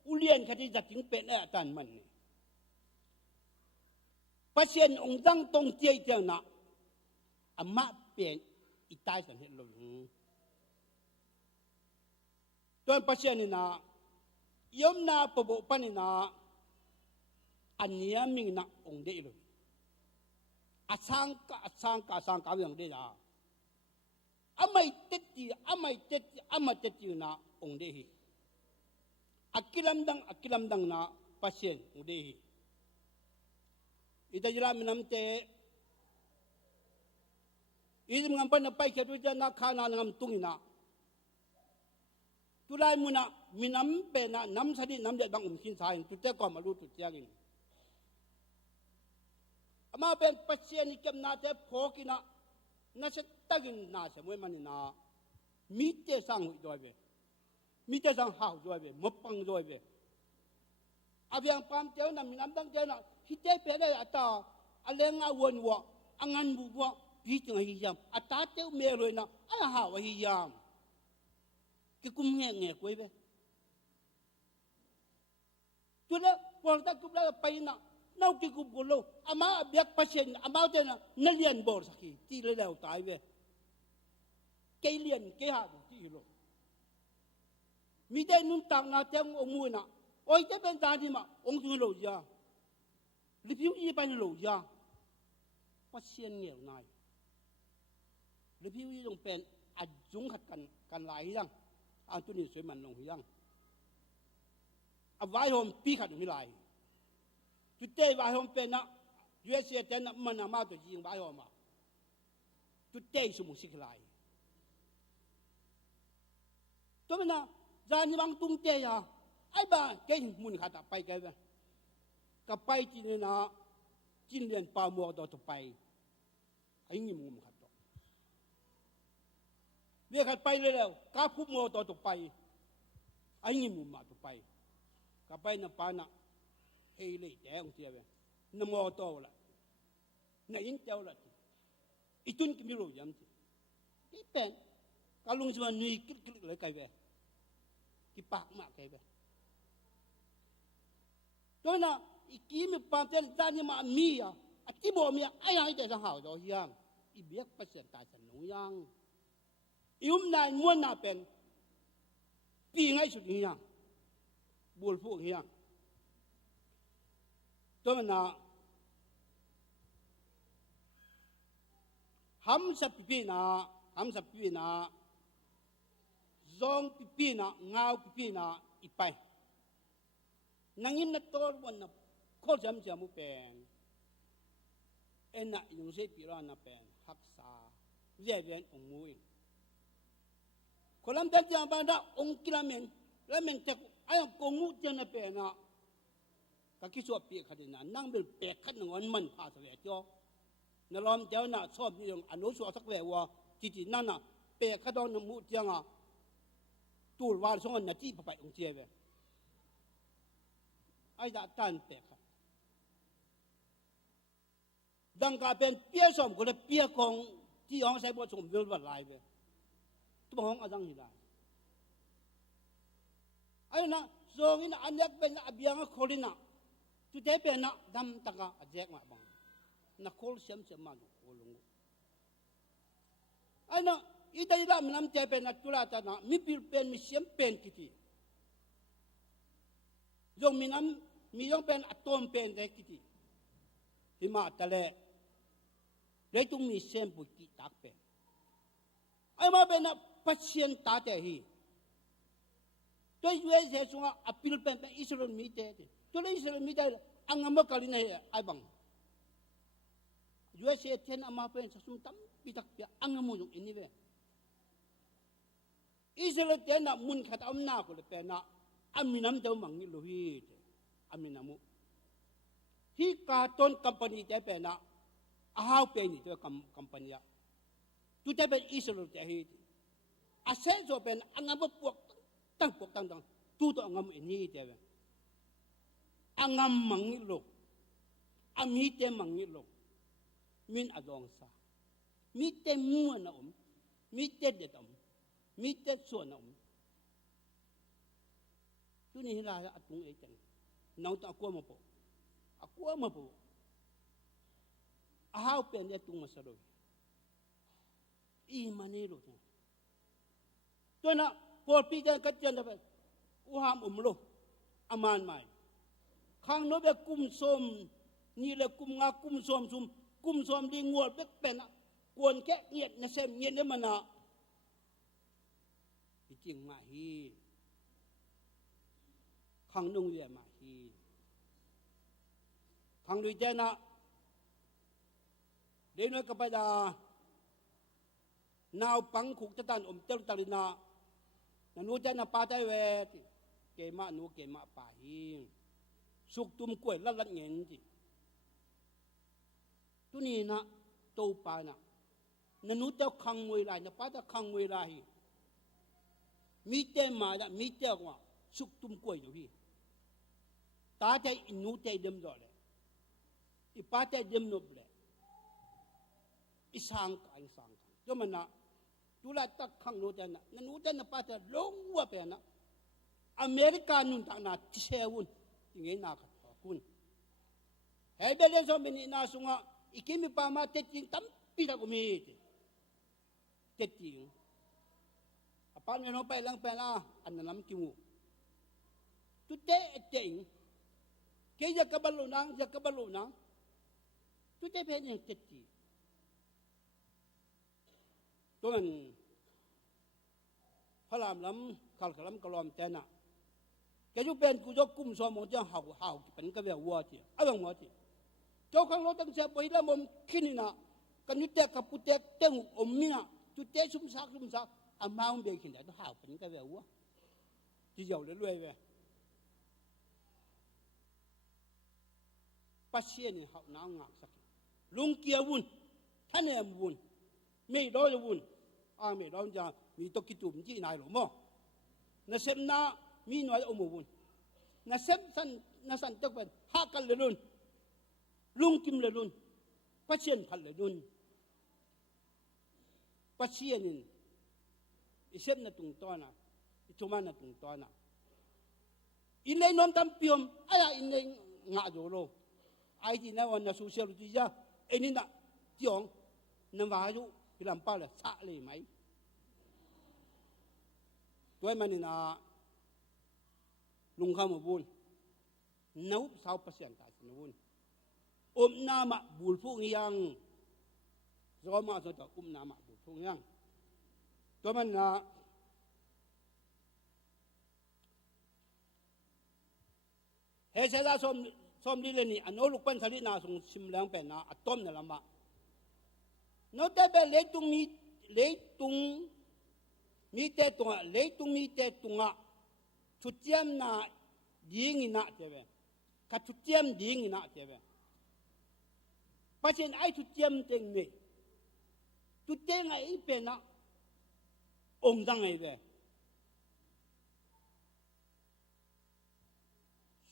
ulian khati giặc chính bên ở tàn mình pasien ông răng tông chơi chơi nọ amma bên itai sản hiện luôn tôi pasien này nọ yếm na bộ pan nọ anh nhớ mình nọ ông đấy rồi sang cả việc đấy là amai tết gì nọ ông đấy akilam dang na pasien udehi ita jira minamte izim ngampan na pai ketu jana khana ngam tungina tulai muna minam pe na nam sadi nam de bang sin sain tu te ko malu tu tiagin ama ben pasien ikem na te phokina na se tagin na se moi manina mi te sang hui doibe mi te sang hao rồi về mất bằng rồi về aviang pam teo na minam dang teo na hite pe le ata alenga won wa angan bu wa pi chung hi yam ata teo me rồi na a hao hi yam cái kum nghe quấy về tu le por ta kum la pai na nau ki kum ko lo ama biak pasien ama te na nalian bor sakhi ti le leo tai về cây liền cây hạt ti lo mi đây nun tang na tiếng ông mua na ôi thế bên ta đi mà ông tu lâu ya lý phiếu y ban lâu ya phát hiện nhiều này lý phiếu y dùng pen dung hạt can lại rằng anh tu ni suy mình lòng rằng vài hôm pi hạt mi lại tu tê vài hôm pen na USA tên na mình mà tu riêng vài hôm mà tu tê số một xích lại tôi mình ra như bang tung tê ya ai ba cái mun khata pai cái vậy cái pai chỉ là chín liền pa mua đó tụ pai ai nghĩ mun khata việc khát pai rồi cá phúc mua đó tụ pai ai nghĩ mun mà tụ pai cái pai na pa na hay lấy để ông chia vậy nó mua đó là này in tao là itun kimi lo yam ti pen cái lung xuân nuôi kích lấy cái vậy cái bạc mà cái vậy tôi là ý mình bàn tên ra nhưng mà mi à tí bộ mi ai ai để sang hảo rồi hiang ý biết phát triển tài sản nông yang yếu này muốn nào bên pi ngay sụt hiang buồn phụ hiang tôi là ham sập pi na zong pi na ngao pi na ipai nangin na tol wan na ko jam jamu pen ena yung se pira na pen haksa je ben ongui kolam dan jam ba da ong kilamen lamen tek ayong kongu jan na pen na ka kiso pi khadina nang bil pe khat ngon man pha sa ve cho na lom jaw na chom ni yung anu so sak ve wa ti na na pe khadon na mu tianga tur wal song na ti pa pa ong che ve ai đã tan bẹt đằng cả bên phía sông của nó phía con chỉ ông sẽ bỏ sông vượt vào lại về tôi không ở trong gì lại ai na rồi na anh nhắc bên na biang khol na tôi thấy bên na đâm taka ajek mà bằng na khol xem mà khol luôn ai na ít đây là mình làm thế bên na tôi là ta na mi bil bên mi xem bên kiti dùng mình làm mi yong pen atom pen de kiti hima tale le tung mi sem bu ki tak pen ai ma ben na pasien ta te hi tôi USA xuống à Philippines Israel mi thế tôi lấy Israel mi thế anh em cái này ai bằng USA thiên ama pen sum tam pitak pia anh em muốn ini về Israel thiên na mun khát âm na ko le pe na aminam đâu mang ni lohi aminamu hi carton company te pe na how pe ni to company tu te pe Israel te hi asen so pe anh em puak tang tu to ngam ini te ve angam mang ni lo ami te mang ni lo min adong sa mi te mua na mi te de mi te so na tu ni la atung e teng nau ta ko mo po a hau pen de tung masaro I manero to na por pi jan kat jan da u ham lo aman mai khang no be kum som ni le kum nga kum som di ngol bek pen kwon ke nghiet na sem nghiet ne mana jing ma hi khang nung ye ma hi khang lui te na de no ka pa da naw pang khuk ta tan tel talina na nu te na pa tai we ke ma pa hi suk tum koi la ngen ti tu ni na to pa na nu te khang ngoi lai na pa ta khang ngoi lai mi te ma da mi te wa suk tum koi yo hi ta te nu te dem do le I pa te dem no ble I sang jo mana tu la ta khang no te na nu te na pa ta long wa pe na America nun ta na ti se wun nge na ka kun he be le so min na sunga ikimi pa ma te ting tam pi ta ko mi te ting apa me no pa lang pa na an nam ki mu tu te ting ke ya ka balu nang tu te pe ni te ti tuan phalam lam kal kalam kalom te na ke ju pen ku jo kum so mo jang hau pen ka be wa ti awang mo ti cho khang lo tang se pai la mom khinina kan ni te ka pu te teng om mina tu te sum sak amang be khin da hau pen ka be wa ti yo le lue ve pasien ni hau na ngak sak lung kia wun thanem wun me do wun a me do ja mi to ki tum ji nai lo mo na sem na mi noi o mo wun na sem san tok ben ha kal le lun lung kim le lun pasien phal le lun pasien in isem na tung to na chuma na tung to na in le nom tam piom aya in le nga jo lo ai ti na wan na social ji ja enin da tiong na wa ju lam pa le sa le mai toy manina lung kham bun nấu sao pasien ta sin bun nama bul phu yang zo ma zo ta nama bul phu yang to man na he se da som li le ni ano luk pan thali na sung sim lang pe na atom na lama no ta be le tung mi te tunga chutiam na ding ina tebe ka chutiam ding ina tebe pasien ai chutiam teng me tu teng ai pe na ong dang ai be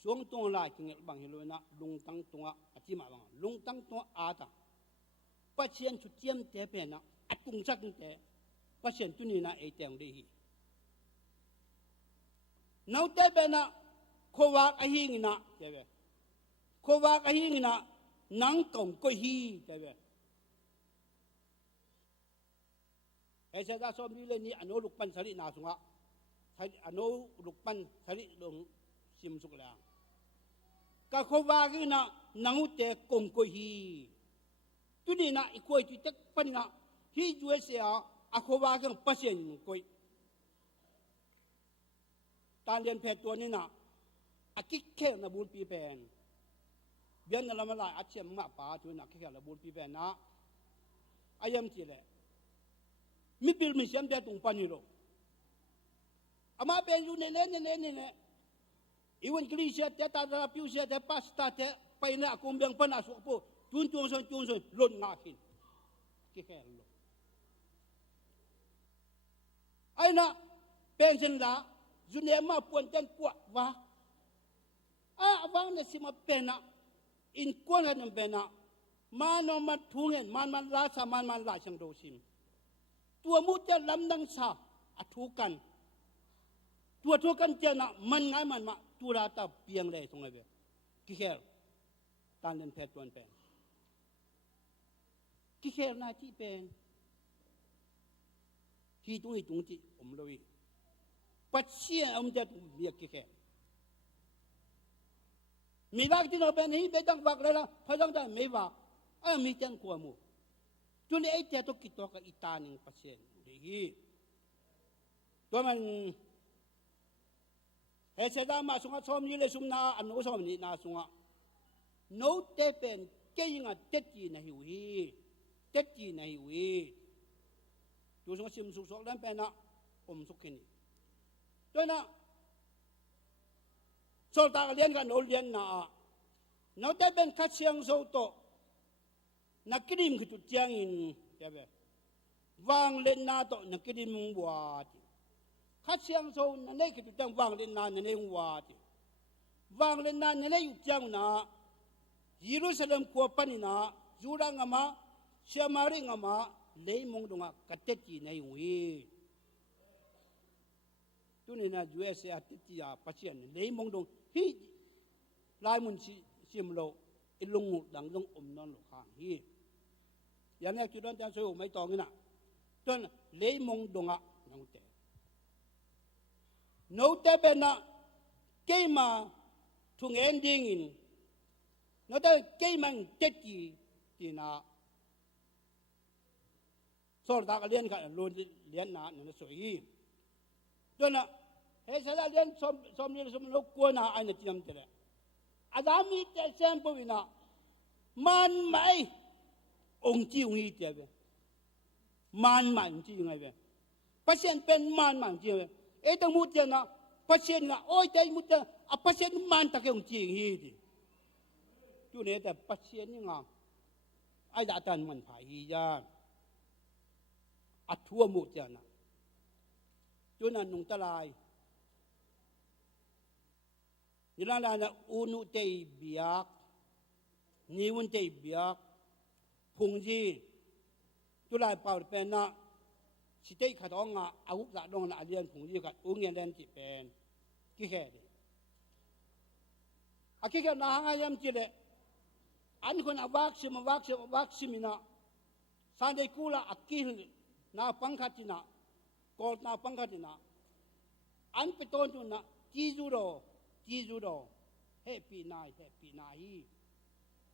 suang tong la king bang hilo na lung tang tunga ati ma bang lung tang tunga ata pasien chutiam te pe na atung sak te pasien tu ni na e teng de hi nau te be na khowa a hing na te be khowa a hing na nang kong ko hi te be e sa da som ni le ni ano luk pan sali na sunga ano luk pan sali dong sim suk la ka khowa gi na nangu te kong ko hi tu ni na ikoi tu tek pan na hi USA a khowa gi pasien koi การเรียนเพจตัวนี้นะอากิแค่นะบุญปีเป็นเบียนนั่นละมาลายอาเชียมมาป่าตัวนักแค่ละบุญปีเป็นนะอายมจีเลยมีบิลมีเสียมเดียตุงปันนี่โลอามาเป็นอยู่เนี่ยอีวันกรีเชียเตตาดาพิวเชียเตปัสตาเตไปเนี่ยกุมเบียงปนัสโปจุนส่วนล้นงาขินแค่โลไอ้น่ะเป็นเช่นละจุนเอมาปวนจันปวดวะวังเนี่ยสิมาเป็นนะอินกวนกันเป็นนะมันมาทุ่งเห็นมันลาสมันลาชังโดชิมตัวมุจจะลำดังซาทุกันตัวทุกันเจนะมันไงมันมาตัวราตาเปียงเลยตรงไหนเบ้กิเคลการเดินเพชรตัวเป็นกิเคลนาที่เป็นที่ตรงที่ผมเลยปัจเจียอมจะเรียกกิเคลมีวักที่เราเป็นนี้ไปตั้งวักเลยละพอต้องได้ไม่ว่ามีจังกลัวมูจุดนี้ไอ้เจ้าตัวกิตัวกับอีตาหนึ่งปัจเจียดีตัวมันเฮเสดามาสุงะชมนี่เลยสุงนาอันโนชมนี่นาสุงะโนเตเป็นเกี่ยงเจ็ดจีนหิวฮีเจ็ดจีนหิวฮีตัวสุงะชิมสุกนั้นเป็นนะอมสุกินีตัวนะโซลตาเลี้ยงกันโอเลี้ยงนะโนเตเป็นคัดเชียงโซโตนักกิมคือตุเจียงอินเจ้าเบวางเล่นนาโตนักกิมวัวข้าเชียงโซนั่นเองคือจังวางเล่นนานนั่นเองว่าที่วางเล่นนานนั่นเองอยู่จังนะเยรูซาเล็มขัวปันนะจูรังอามาเชียมาริงอามาเลยมองตรงอ่ะกัดเตจีในหัวตัวนี้นะยูเอสเอติจีอาปัจจัยนี่เลยมองตรงฮีลายมุนชิมโลอิลุงดังลงอมนอนหลงข้างฮีอย่างนี้จุดนั้นจะช่วยไม่ต่อเงี้ยนะจนเลยมองตรงอ่ะนั่งเตะโน้ตเป็นนะเกี่ยมาทุ่งเอ็นดิ้งอินโน้ตเกี่ยมันเจ็ดจีที่น่ะสอนตากเรียนกันรู้เรียนนะนั่นสวยจนนะเฮ้ยเสร็จเรียนสมเรียนสมลูกกวนนะไอ้เนี่ยจำเจริญอาจารย์มีแต่เซมปุยนะมันไม่องค์จีองค์เดียวมันจีองค์เดียวพัศน์เป็นมันจีองค์ต้องมุดนะพัศน์นะโอ้ยแต่มุดนะพัศน์มันตะเกียงจีฮีดีจุดนี้แต่พัศน์นี่งาไอ้ดาตันมันผายฮีจานทั่วมุดนะจุดนั้นนุ่งตะลายนี่ละนะอุนุเตยเบียกนิวันเตยเบียกพุงจีจุดลายเป่าเป็นนะสิเตยขัดองอ่ะอาวุธละดองนะเรียนพุงจีขัดอุ้งเงินเรียนจีเป็นกี่แค่ดิกี่แค่นาหางยามจีเลยอันคนอาวักซิมินะสันเดกูละกี่นาปังคัดจีนะกอดนาปังคัดจีนะอันเป็นต้นจุนนะจีจูโรเฮปีนาย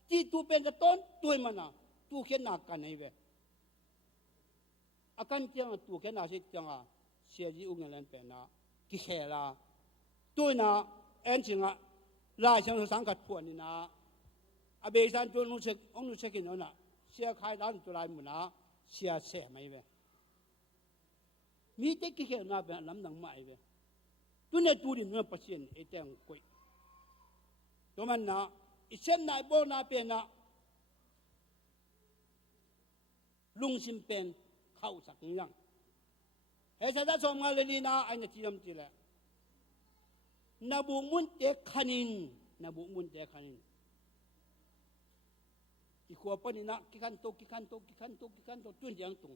จีตูเป็นต้นตัวมันนะตูเขียนหนักกันไอ้เว้ยอาการเจ้าตูเขียนหนักสิจังอ่ะเสียจีอุ้งเงินเป็นนะกี่แค่ละตัวน่ะเอ็นจิงอ่ะลายช่างสังกัดพวกนี่นะอาเบซันตัวนู้นเช็คกินนั่นน่ะเสียขายร้านตัวลายมุนะเสียแสบไหมเว้ยมีแต่กี่แค่น่ะเป็นลำดังไม่เว้ยตัวเนี่ยตัวนี้เนี่ยปัจจัยไอ้แตงกุยตัวมันนะอิเชนนายโบนาเป็นนะลุงชิมเป็นเข้าสักอย่างเฮ้ยฉันจะส่งมาเลยนะไอ้เนี่ยที่ทำที่ละนาบุมุนเตคันินอีกขวบปนี่นะกิคันโตจุนยังตุง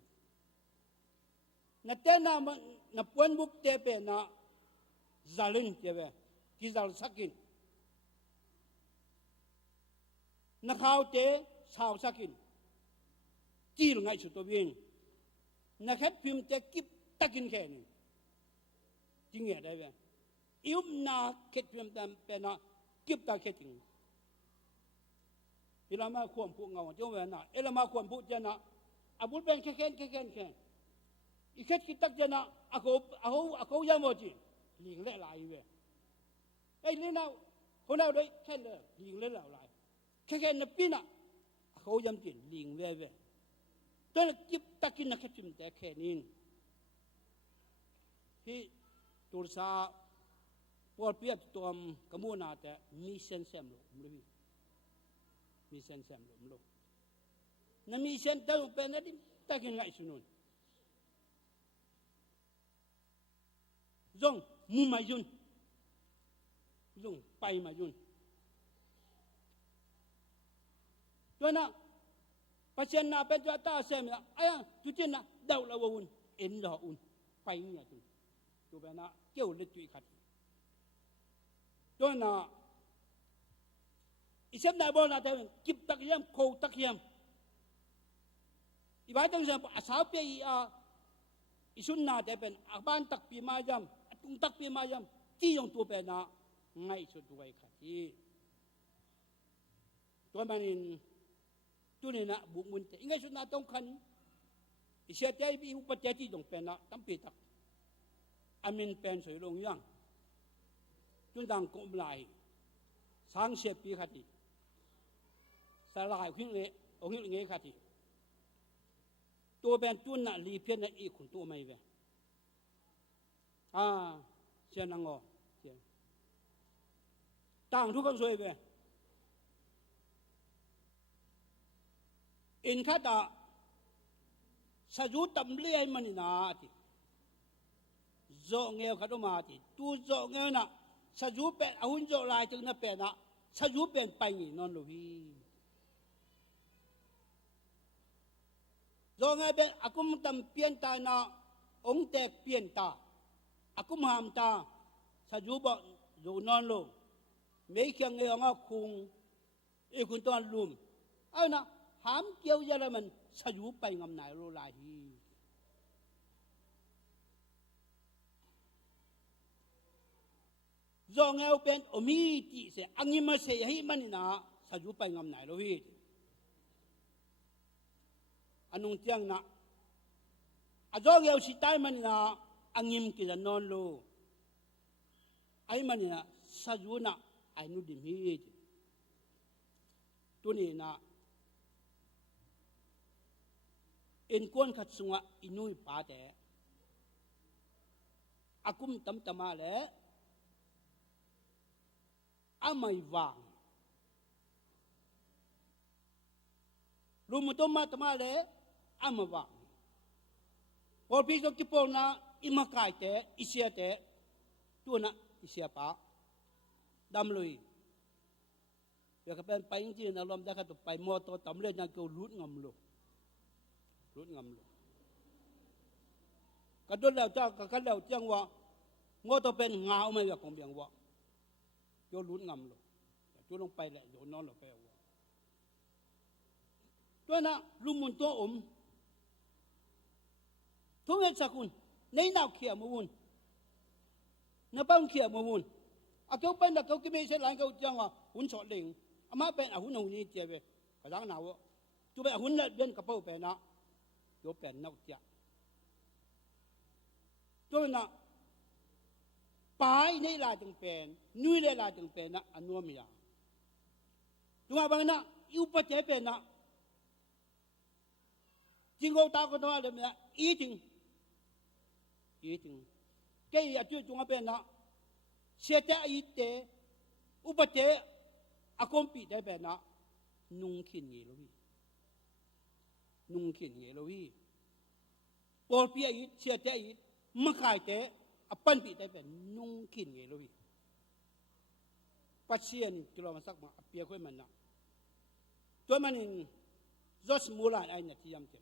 นาเตน่ะมันนาปวนบุกเตเป็นนะzalim tiabe kizal sakin nakhaute sao sakin til ngai chu to bin nakhat phim te kip takin khe ni tinge dai be ium na khet phim tam pe na kip ta kheting ilama khom pu ngau jo we na ilama khom pu jana abul ben khen ikhet ki tak jana ako yamoji ลิงเล่ลายเว้ยไอ้นี่นะคนเราด้วยแค่เล่ลิงเล่ลายแค่นับปีน่ะเขายำกินลิงเว้ยตอนกิบตะกินนักจิมแต่แค่นี้ที่ตัวซาพอเปียตัวกมูนาแต่มีเซนเซมโลมรู้มีเซนเซมโลมรู้นั่นมีเซนแต่เป็นนั่นตะกินไงสุนุนจงมุมายุนจงไปมายุนตัวน่ะปัจจัยน่ะเป็นตัวตาเสมนะไอ้จุดนี้น่ะดาวละวุ่นเอ็นละอุ่นไปเนี่ยตัวเป็นน่ะเกี่ยวเล็ดจุยขัดตัวน่ะอิสระบอกน่ะแต่กิบตักยามโคตักยามอีบ้านตั้งแต่อาสาเปียอิสุนน่ะแต่เป็นอาบ้านตักปีมายามตุงตักปีมายามที่ยงตัวเป็นน่ะง่ายสุดด้วยขัดที่ตัวมันตัวนี้นะบุกมุนเตง่ายสุดน่ะต้องขันอิเสียใจบิอุปจัยที่ต้องเป็นน่ะตั้งปีตักอามินเป็นสวยลงยังจนดังกลมลายสังเสพปีขัดที่สลายขึ้นเลยองค์นี้ขัดที่ตัวเป็นตัวน่ะรีเพียนน่ะอีกคนตัวไม่เว้ยเสียนังอ๋อเสียต่างทุกคนสวยเว้ยอินข้าตาสยุตำเลี้ยมันนาติโจเงวขัดมาติตูโจเงวน่ะสยุเป็นอาหุนโจลายจึงน่ะเป็นน่ะสยุเป็นไปนี่นอนลูฮีโจเงวเป็นอากุมตำเปลี่ยนตาน่ะองค์แต่เปลี่ยนตาอากุมหามตาสยุบอกอยู่นอนลูไม่เคียงเงวงาคุงอีคุณตัวลุมเอาน่ะหามเกี่ยวยาละมันสยุไปงำไหนโรลาฮีจงเอาเป็นอมีติเสอังยิมาเสียให้มันนะสยุไปงำไหนโรฮีอันนุ่งเตียงนะจงเอาสิตายมันนะอังยิมกิจนอนโลไอ้มันนะสยุนะไอ้นุดิมีตัวนี้นะเอ็นกวนขัดสงะอินุยปาแต่อากุมตำตมาเลอาไม่วางรูมุตมาตมาเลอาไม่วางพอพิจารณานะอิมากายแต่อิเสียแต่ตัวน่ะอิเสียปะดำเลยเดี๋ยวก็เป็นไปจริงๆนะลมจะขัดไปมอตัวตำเลือดยังเกี่ยวรุดงำลูกรุดงำลูกก็โดนแล้วเจ้าก็กันแล้วเจ้างว่างอตัวเป็นงาไม่กับของเบียงว่าโยรุดงำลูกโยลงไปแหละโยนอนลงไปว่าตัวน่ะลุมุนตัวทุกเรื่องสักคนในหน้าเขียมาวุ่นน้าบ้านเขียมาวุ่นเขาเป็นเขาคิดไม่ใช่หลานเขาจังว่าหุ่นสอดเล่งอามาเป็นหุ่นหุ่นนี้เจ็บเลยกระด้างหนาวตัวเป็นหุ่นเดินกระเป๋าเป็นนะโยเป็นนักเจ้าตัวน่ะไปในลายจึงเป็นนุ้ยในลายจึงเป็นนะอันนู้นมีอย่างตัวบางน่ะอุปจัยเป็นนะจริงเขาตาคนตัวเลยนะอีจริงแกอยากช่วยจงเป็นนะเสียใจอีเตอุปจัยอาคมปีได้เป็นนะนุ่งขินเงี้ยลูกนุ่งขินเงี้ยลูกปอดปีอีเสียใจอีไม่ขายเตอปันปีได้เป็นนุ่งขินเงี้ยลูกปัจเจียนจุลมาสักมาเปียค่อยมันนะตัวมันจอสมูลาไอ้เนี่ยที่ยำเจอ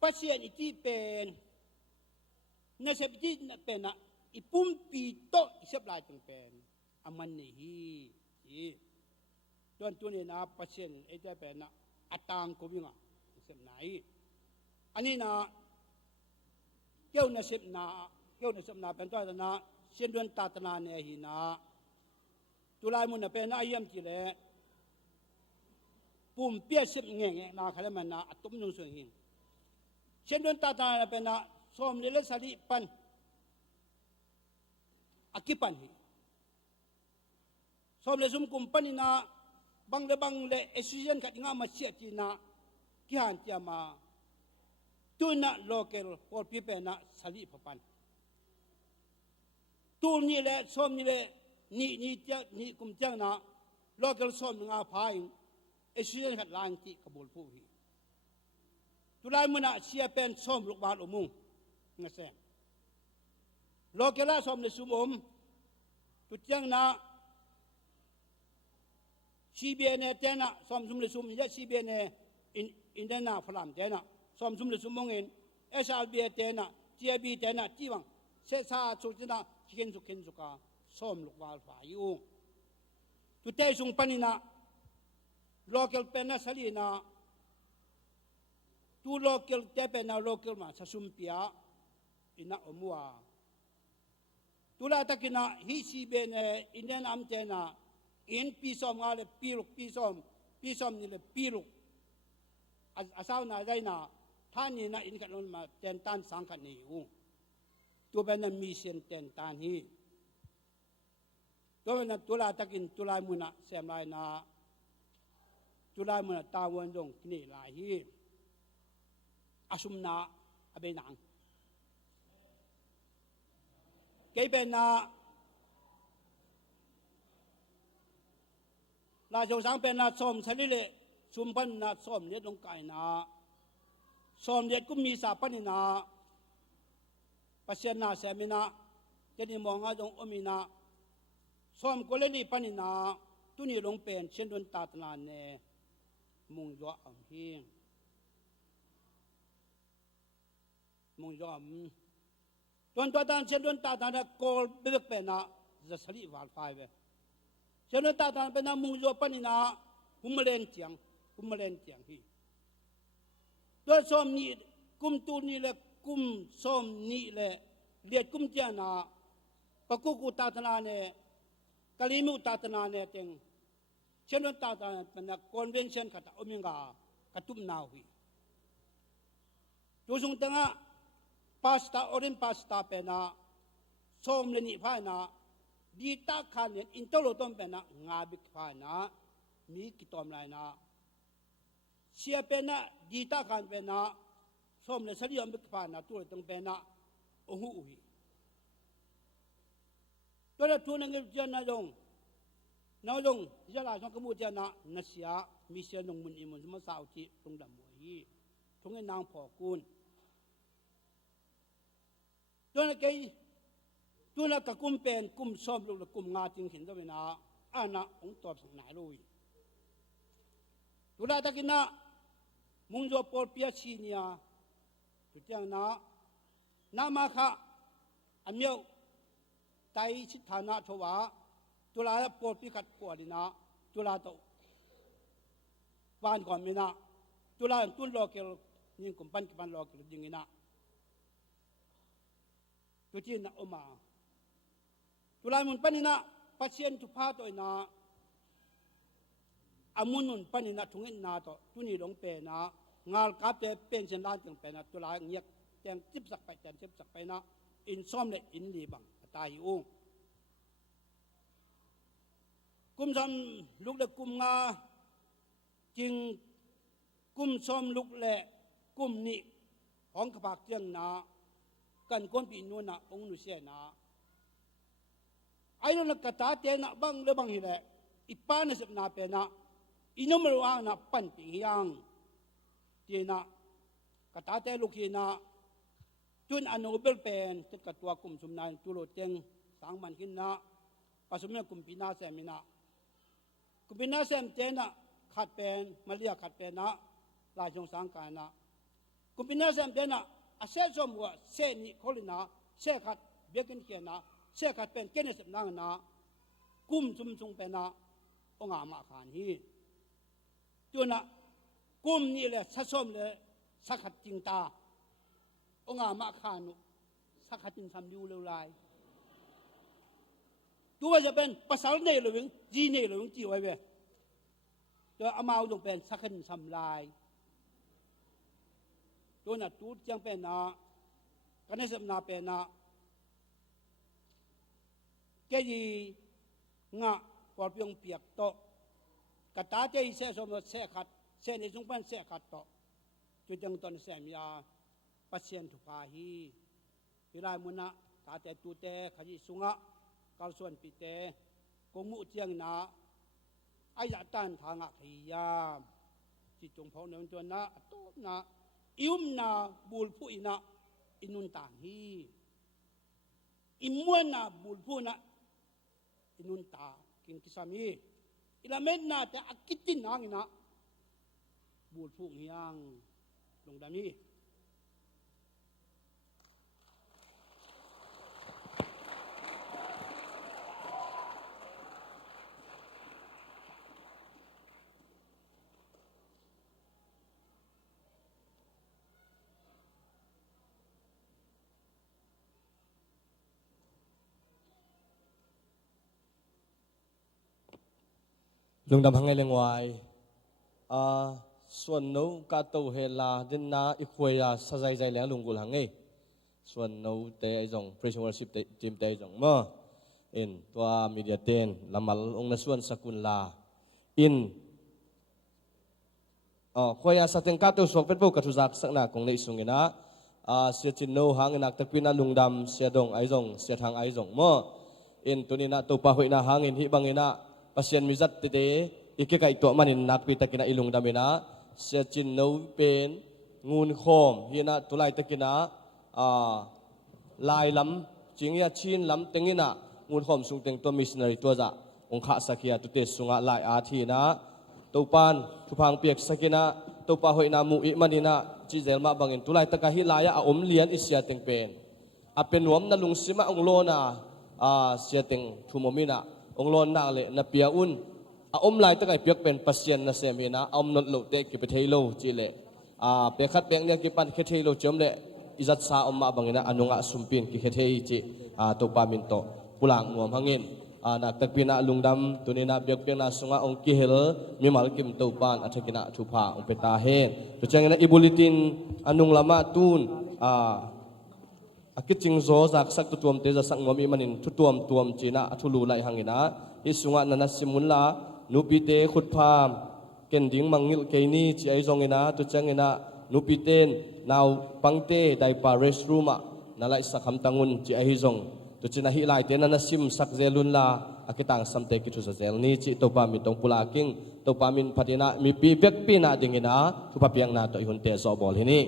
ปัจเจียนที่เป็นในเสพที่เป็นนะอีปุ่มปีโตอีเสพลายจึงเป็นอามันนี่ตัวนี้นะปัจเจียนไอ้ตัวเป็นนะอัตตังกูวิ่งอ่ะเสพไหนอันนี้นะเกี่ยวกับเสพนาเป็นตัวนะเส้นเดือนตาตนาเนี่ยหินะตุลามุนเป็นนะยำจีเลยปุ่มเปียเสพเงี้ยนะเขาเรียกมันนะตุ้มนุ่งสวยหิงเส้นเดือนตาตนาเป็นนะสมเลเลสาลีปัน อากิปันฮีสมเลสุมกุมปันนาบังเลเอซิเจนขัดงามาเชียจีนากิฮันเตียมาตุนโลเกลพอพิเปนะสลีพปันตูนี่แหละสมนี่แหละนี่เจ้านี่กุมเจ้านะโลเกลสมงาพายเอซิเจนขัดลานที่กบุลผู้ฮีตุลายมุนะเสียเป็นสมลูกบาลอมุงเงเสงโลเกลาสมเลสุมตุเจ้านะชีเบเนเตนะสมซุมเลซุมยะชีเบเนอินเดนาฟลามเตนะสมซุมเลซุมมงเงินเอชาลเบียเตนะเจียบีเตนะจีวังเซซาสุจนะเข็นสุกาสมลูกวาลฝ่ายอยู่ตุเตซุงปนินะโลเกลเป็นนะสลีนะตูโลเกลเตเป็นนะโลเกลมาสซุมเปียอินะอมัวตุลาตะกินะฮิชีเบเนอินเดนอัมเตนะอินปีซอมงาเลปีซอมนี่เลปีลุกอาสาวนาได้นาท่านนี่นะอินขัดลงมาเตนตันสังขัดนี่อยู่ตัวเป็นนั้นมีเสียนเตนตันฮีตัวเป็นนั้นตุลาตะกินตุลามุนะเสียมลายนาตุลามุนะตาวันดงนี่ลายฮีอาสุมนาอเบนังเกยเป็นนาลาโจสังเป็นนาสมสลิเลสุมพันนาสมเลียดลงไก่นาสมเลียดกุมีสาปนินาปัสยนาเสมินาเจนิมองอาจงอมินาสมกุเลนีปนินาตุนีลงเป็นเช่นดนตาตนานเนมุงยอมฮีมุงยอมดนตัวตานเช่นดนตาตานโกลเบิกเป็นนาจะสลิวาลไฟเวเช่นตาตานเป็นนามุงโยปนินาหุมเลนเจียงฮีตัวสมนี่กุมตูนี่เลยกุมสมนี่เลยเลียดกุมเจียนาปะกุกุตาตนาเนกะลิมุตาตนาเนเต็งเช่นตาตานเป็นนาคอนเวนชั่นขัดอมิงกากระตุ้มนาวฮีตัวสงตังะพาสต้าออเรนพาสต้าเป็นนาสมเลนิพานาดีตาขันเนอินโตโลตอมเป็นนางาบิกพานามีกิตอมไลนาเสียเป็นนะดีตาขันเป็นนะสมเลสลียมบิกพานาตัวตรงเป็นนะโอ้โหตัวละตัวนึงเจ้านาจงยาลาชงกมูเจ้านะนัสยามีเสียนงมุนอิมุนสมสาวที่ตรงดำหัวฮีตรงไอ้นางพอกุลตัวนั้นไงตัวนั้นกับกุมเป็นกุมซ้อมลูกและกุมงาจึงเห็นตัวเป็นนะอาณาองตอบสังหนาลุยตัวนั้นตะกินนะมุงโจปอลเปียชีเนียตัวเจ้านะนามาคะอันเมียวไตชิดฐานะทว่าตัวนั้นปอลปีขัดกว่าดีนะตัวนั้นโตวานก่อนมีนะตัวนั้นตุนโลเกลยิงกุมปันกิปันโลเกลยิงนะตัวจีนนะอมาตุลามุนปนินะปัจเจียนทุพาตัวนะอามุนุนปนินะทุงอินนาตัวตุนีหลงเปนะงาลกับเตเป็นเช่นนั้นจึงเป็นนะตุลาเงียบแจงจิบสักไปนะอินซ้อมเลยอินดีบังตายอยู่กุมซ้อมลูกเล็กกุมงาจึงกุมซ้อมลูกเล็กกุมนี่ของขบากเจียงนะกันก้นปีนูนะองนุเสียนะไอ้นั่นกตาเตนะบังเลบังฮิเลอีปานะสิบนาเปนะอินุมรัวนะปันปิงยังเจนะกตาเตลูกฮีนะจุนอนุเบลเป็นตึกตัวกุมสุมนายตุโรเจงสังมันขินนะปัสมุกุมปีนาเซมินะกุมปีนาเซมเจนะขัดเป็นมาเลียขัดเป็นนะลายจงสังกานะกุมปีนาเซมเจนะอาเซซอมวัวเซนิโคลินาเซขัดเบียกินเขียนะเชื่อขัดเป็นเกณฑ์สิบนางนะกุมจุมจุงเป็นนะองอามาขานฮีตัวนะกุมนี่แหละสัสมเลยสักขัดจิงตาองอามาขานุสักขัดจิงทำดูเร็วลายตัวจะเป็นภาษาเนรหรือจีเนรหรือจีไว้เว้ยตัวอามาต้องเป็นสักขัดทำลายตัวน่ะตูดจังเป็นนะกันในสัปนาเป็นนะ cái gì ngạ bỏ biếng biếc to cả ta đây sẽ xong sẽ khát sẽ này xung quanh sẽ khát to chú tiếng tuần sẽ mi pasien thu pha hi lai muốn na ta te tu te khai sunga cao xuân pi te công ngũ chiang na ai dạ tan thang ngạ thì chỉ trồng phong nương tuần na tốt na na bul phu ina inun tang hi imuan na bul phu na inun ta king kisami ilamen na te akitin hang ina bul phu ngiang long dami lung đam hangai lengwai suan no ka to hela din na ikhoya sajai jai leng lungul hangai suan no te ai jong praise worship team te jong ma in tua media ten lamal ong na suan sakun la in khoya sateng ka to sok pet bo ka thu jak sakna kong nei sungina sia chin no hangin ak takpina lungdam sia dong ai jong sia thang ai jong mo in tunina to pa hoina hangin hi bangina pasien mizat te ike kai to manin nakpi takina ilung damina se chin no pen ngun khom hina tulai takina lai lam chingya chin lam tengina ngun khom sung teng to missionary to za ong kha sakia tu te sunga lai a thina topan thupang piak sakina topa hoina mu i manina chi zelma bangin tulai taka hi laya a om lian isya teng pen a penwam na lungsima ong lona sia teng thumomina ong lon na le na pia un a om lai ta kai piak pen pasien na semina om not lo te ki pe thailo chi le pe khat peng ne ki pan khe thailo chom le izat sa om ma bangina anunga sumpin ki khe thei chi to pa min to pulang nuam hangin nak tak pina lungdam tunina biak peng na sunga ong ki hel mi mal kim to pan athakina thupa ong pe ta hen to changena ibulitin anung lama tun akiting zo zak sak tu tuam te za sak ngomi manin thu tuam china athulu lai hangina isunga nana simunla nupi te khut pham kending mangil keini chi ai zongina tu changina nupi ten naw pangte dai pa restroom nalai sakham tangun chi ai zong tu china hi lai te nana sim sak zelun la akitang samte ki thu za zel ni chi topa mi tong pula king topa min phatina mi pi bek pi na dingina thu pa piang na to ihun te zo bol hini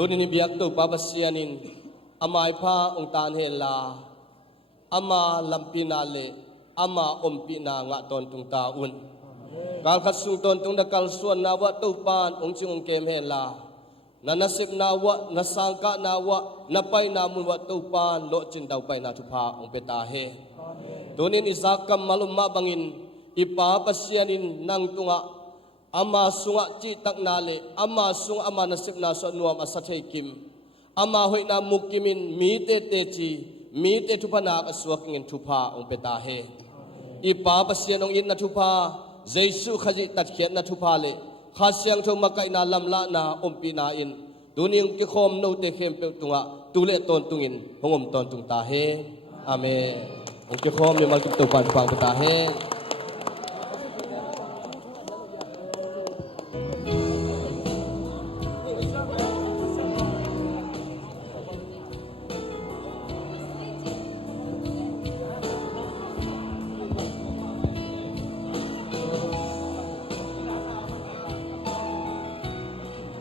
Doon ini biyak to babasianin amay pa ong tanhela ama lampinale ama ompina nga ton tung taun kalkasung ton tung nakalsuan nawa to pan ong chung kemhela nanasip nawa nasangka nawa napay namun wa to pan lo chin daw pay na tupa ong petahe doon ini zakam malum mabangin ipapasianin nang tunga ama sunga ci tak nale ama sung ama nasib na so nuam asathay kim ama hoy na mukimin mi te tupana aswakingin tupa ong petahe ipapasian ong in na tupa jesu khaji tatkhet na tupale khasyang tho makai na lamla na ompinain duning ki khom no te khem pe tunga tule ton tungin hongom ton tung tahe amen ong ki khom mi mal ki to pan pang petahe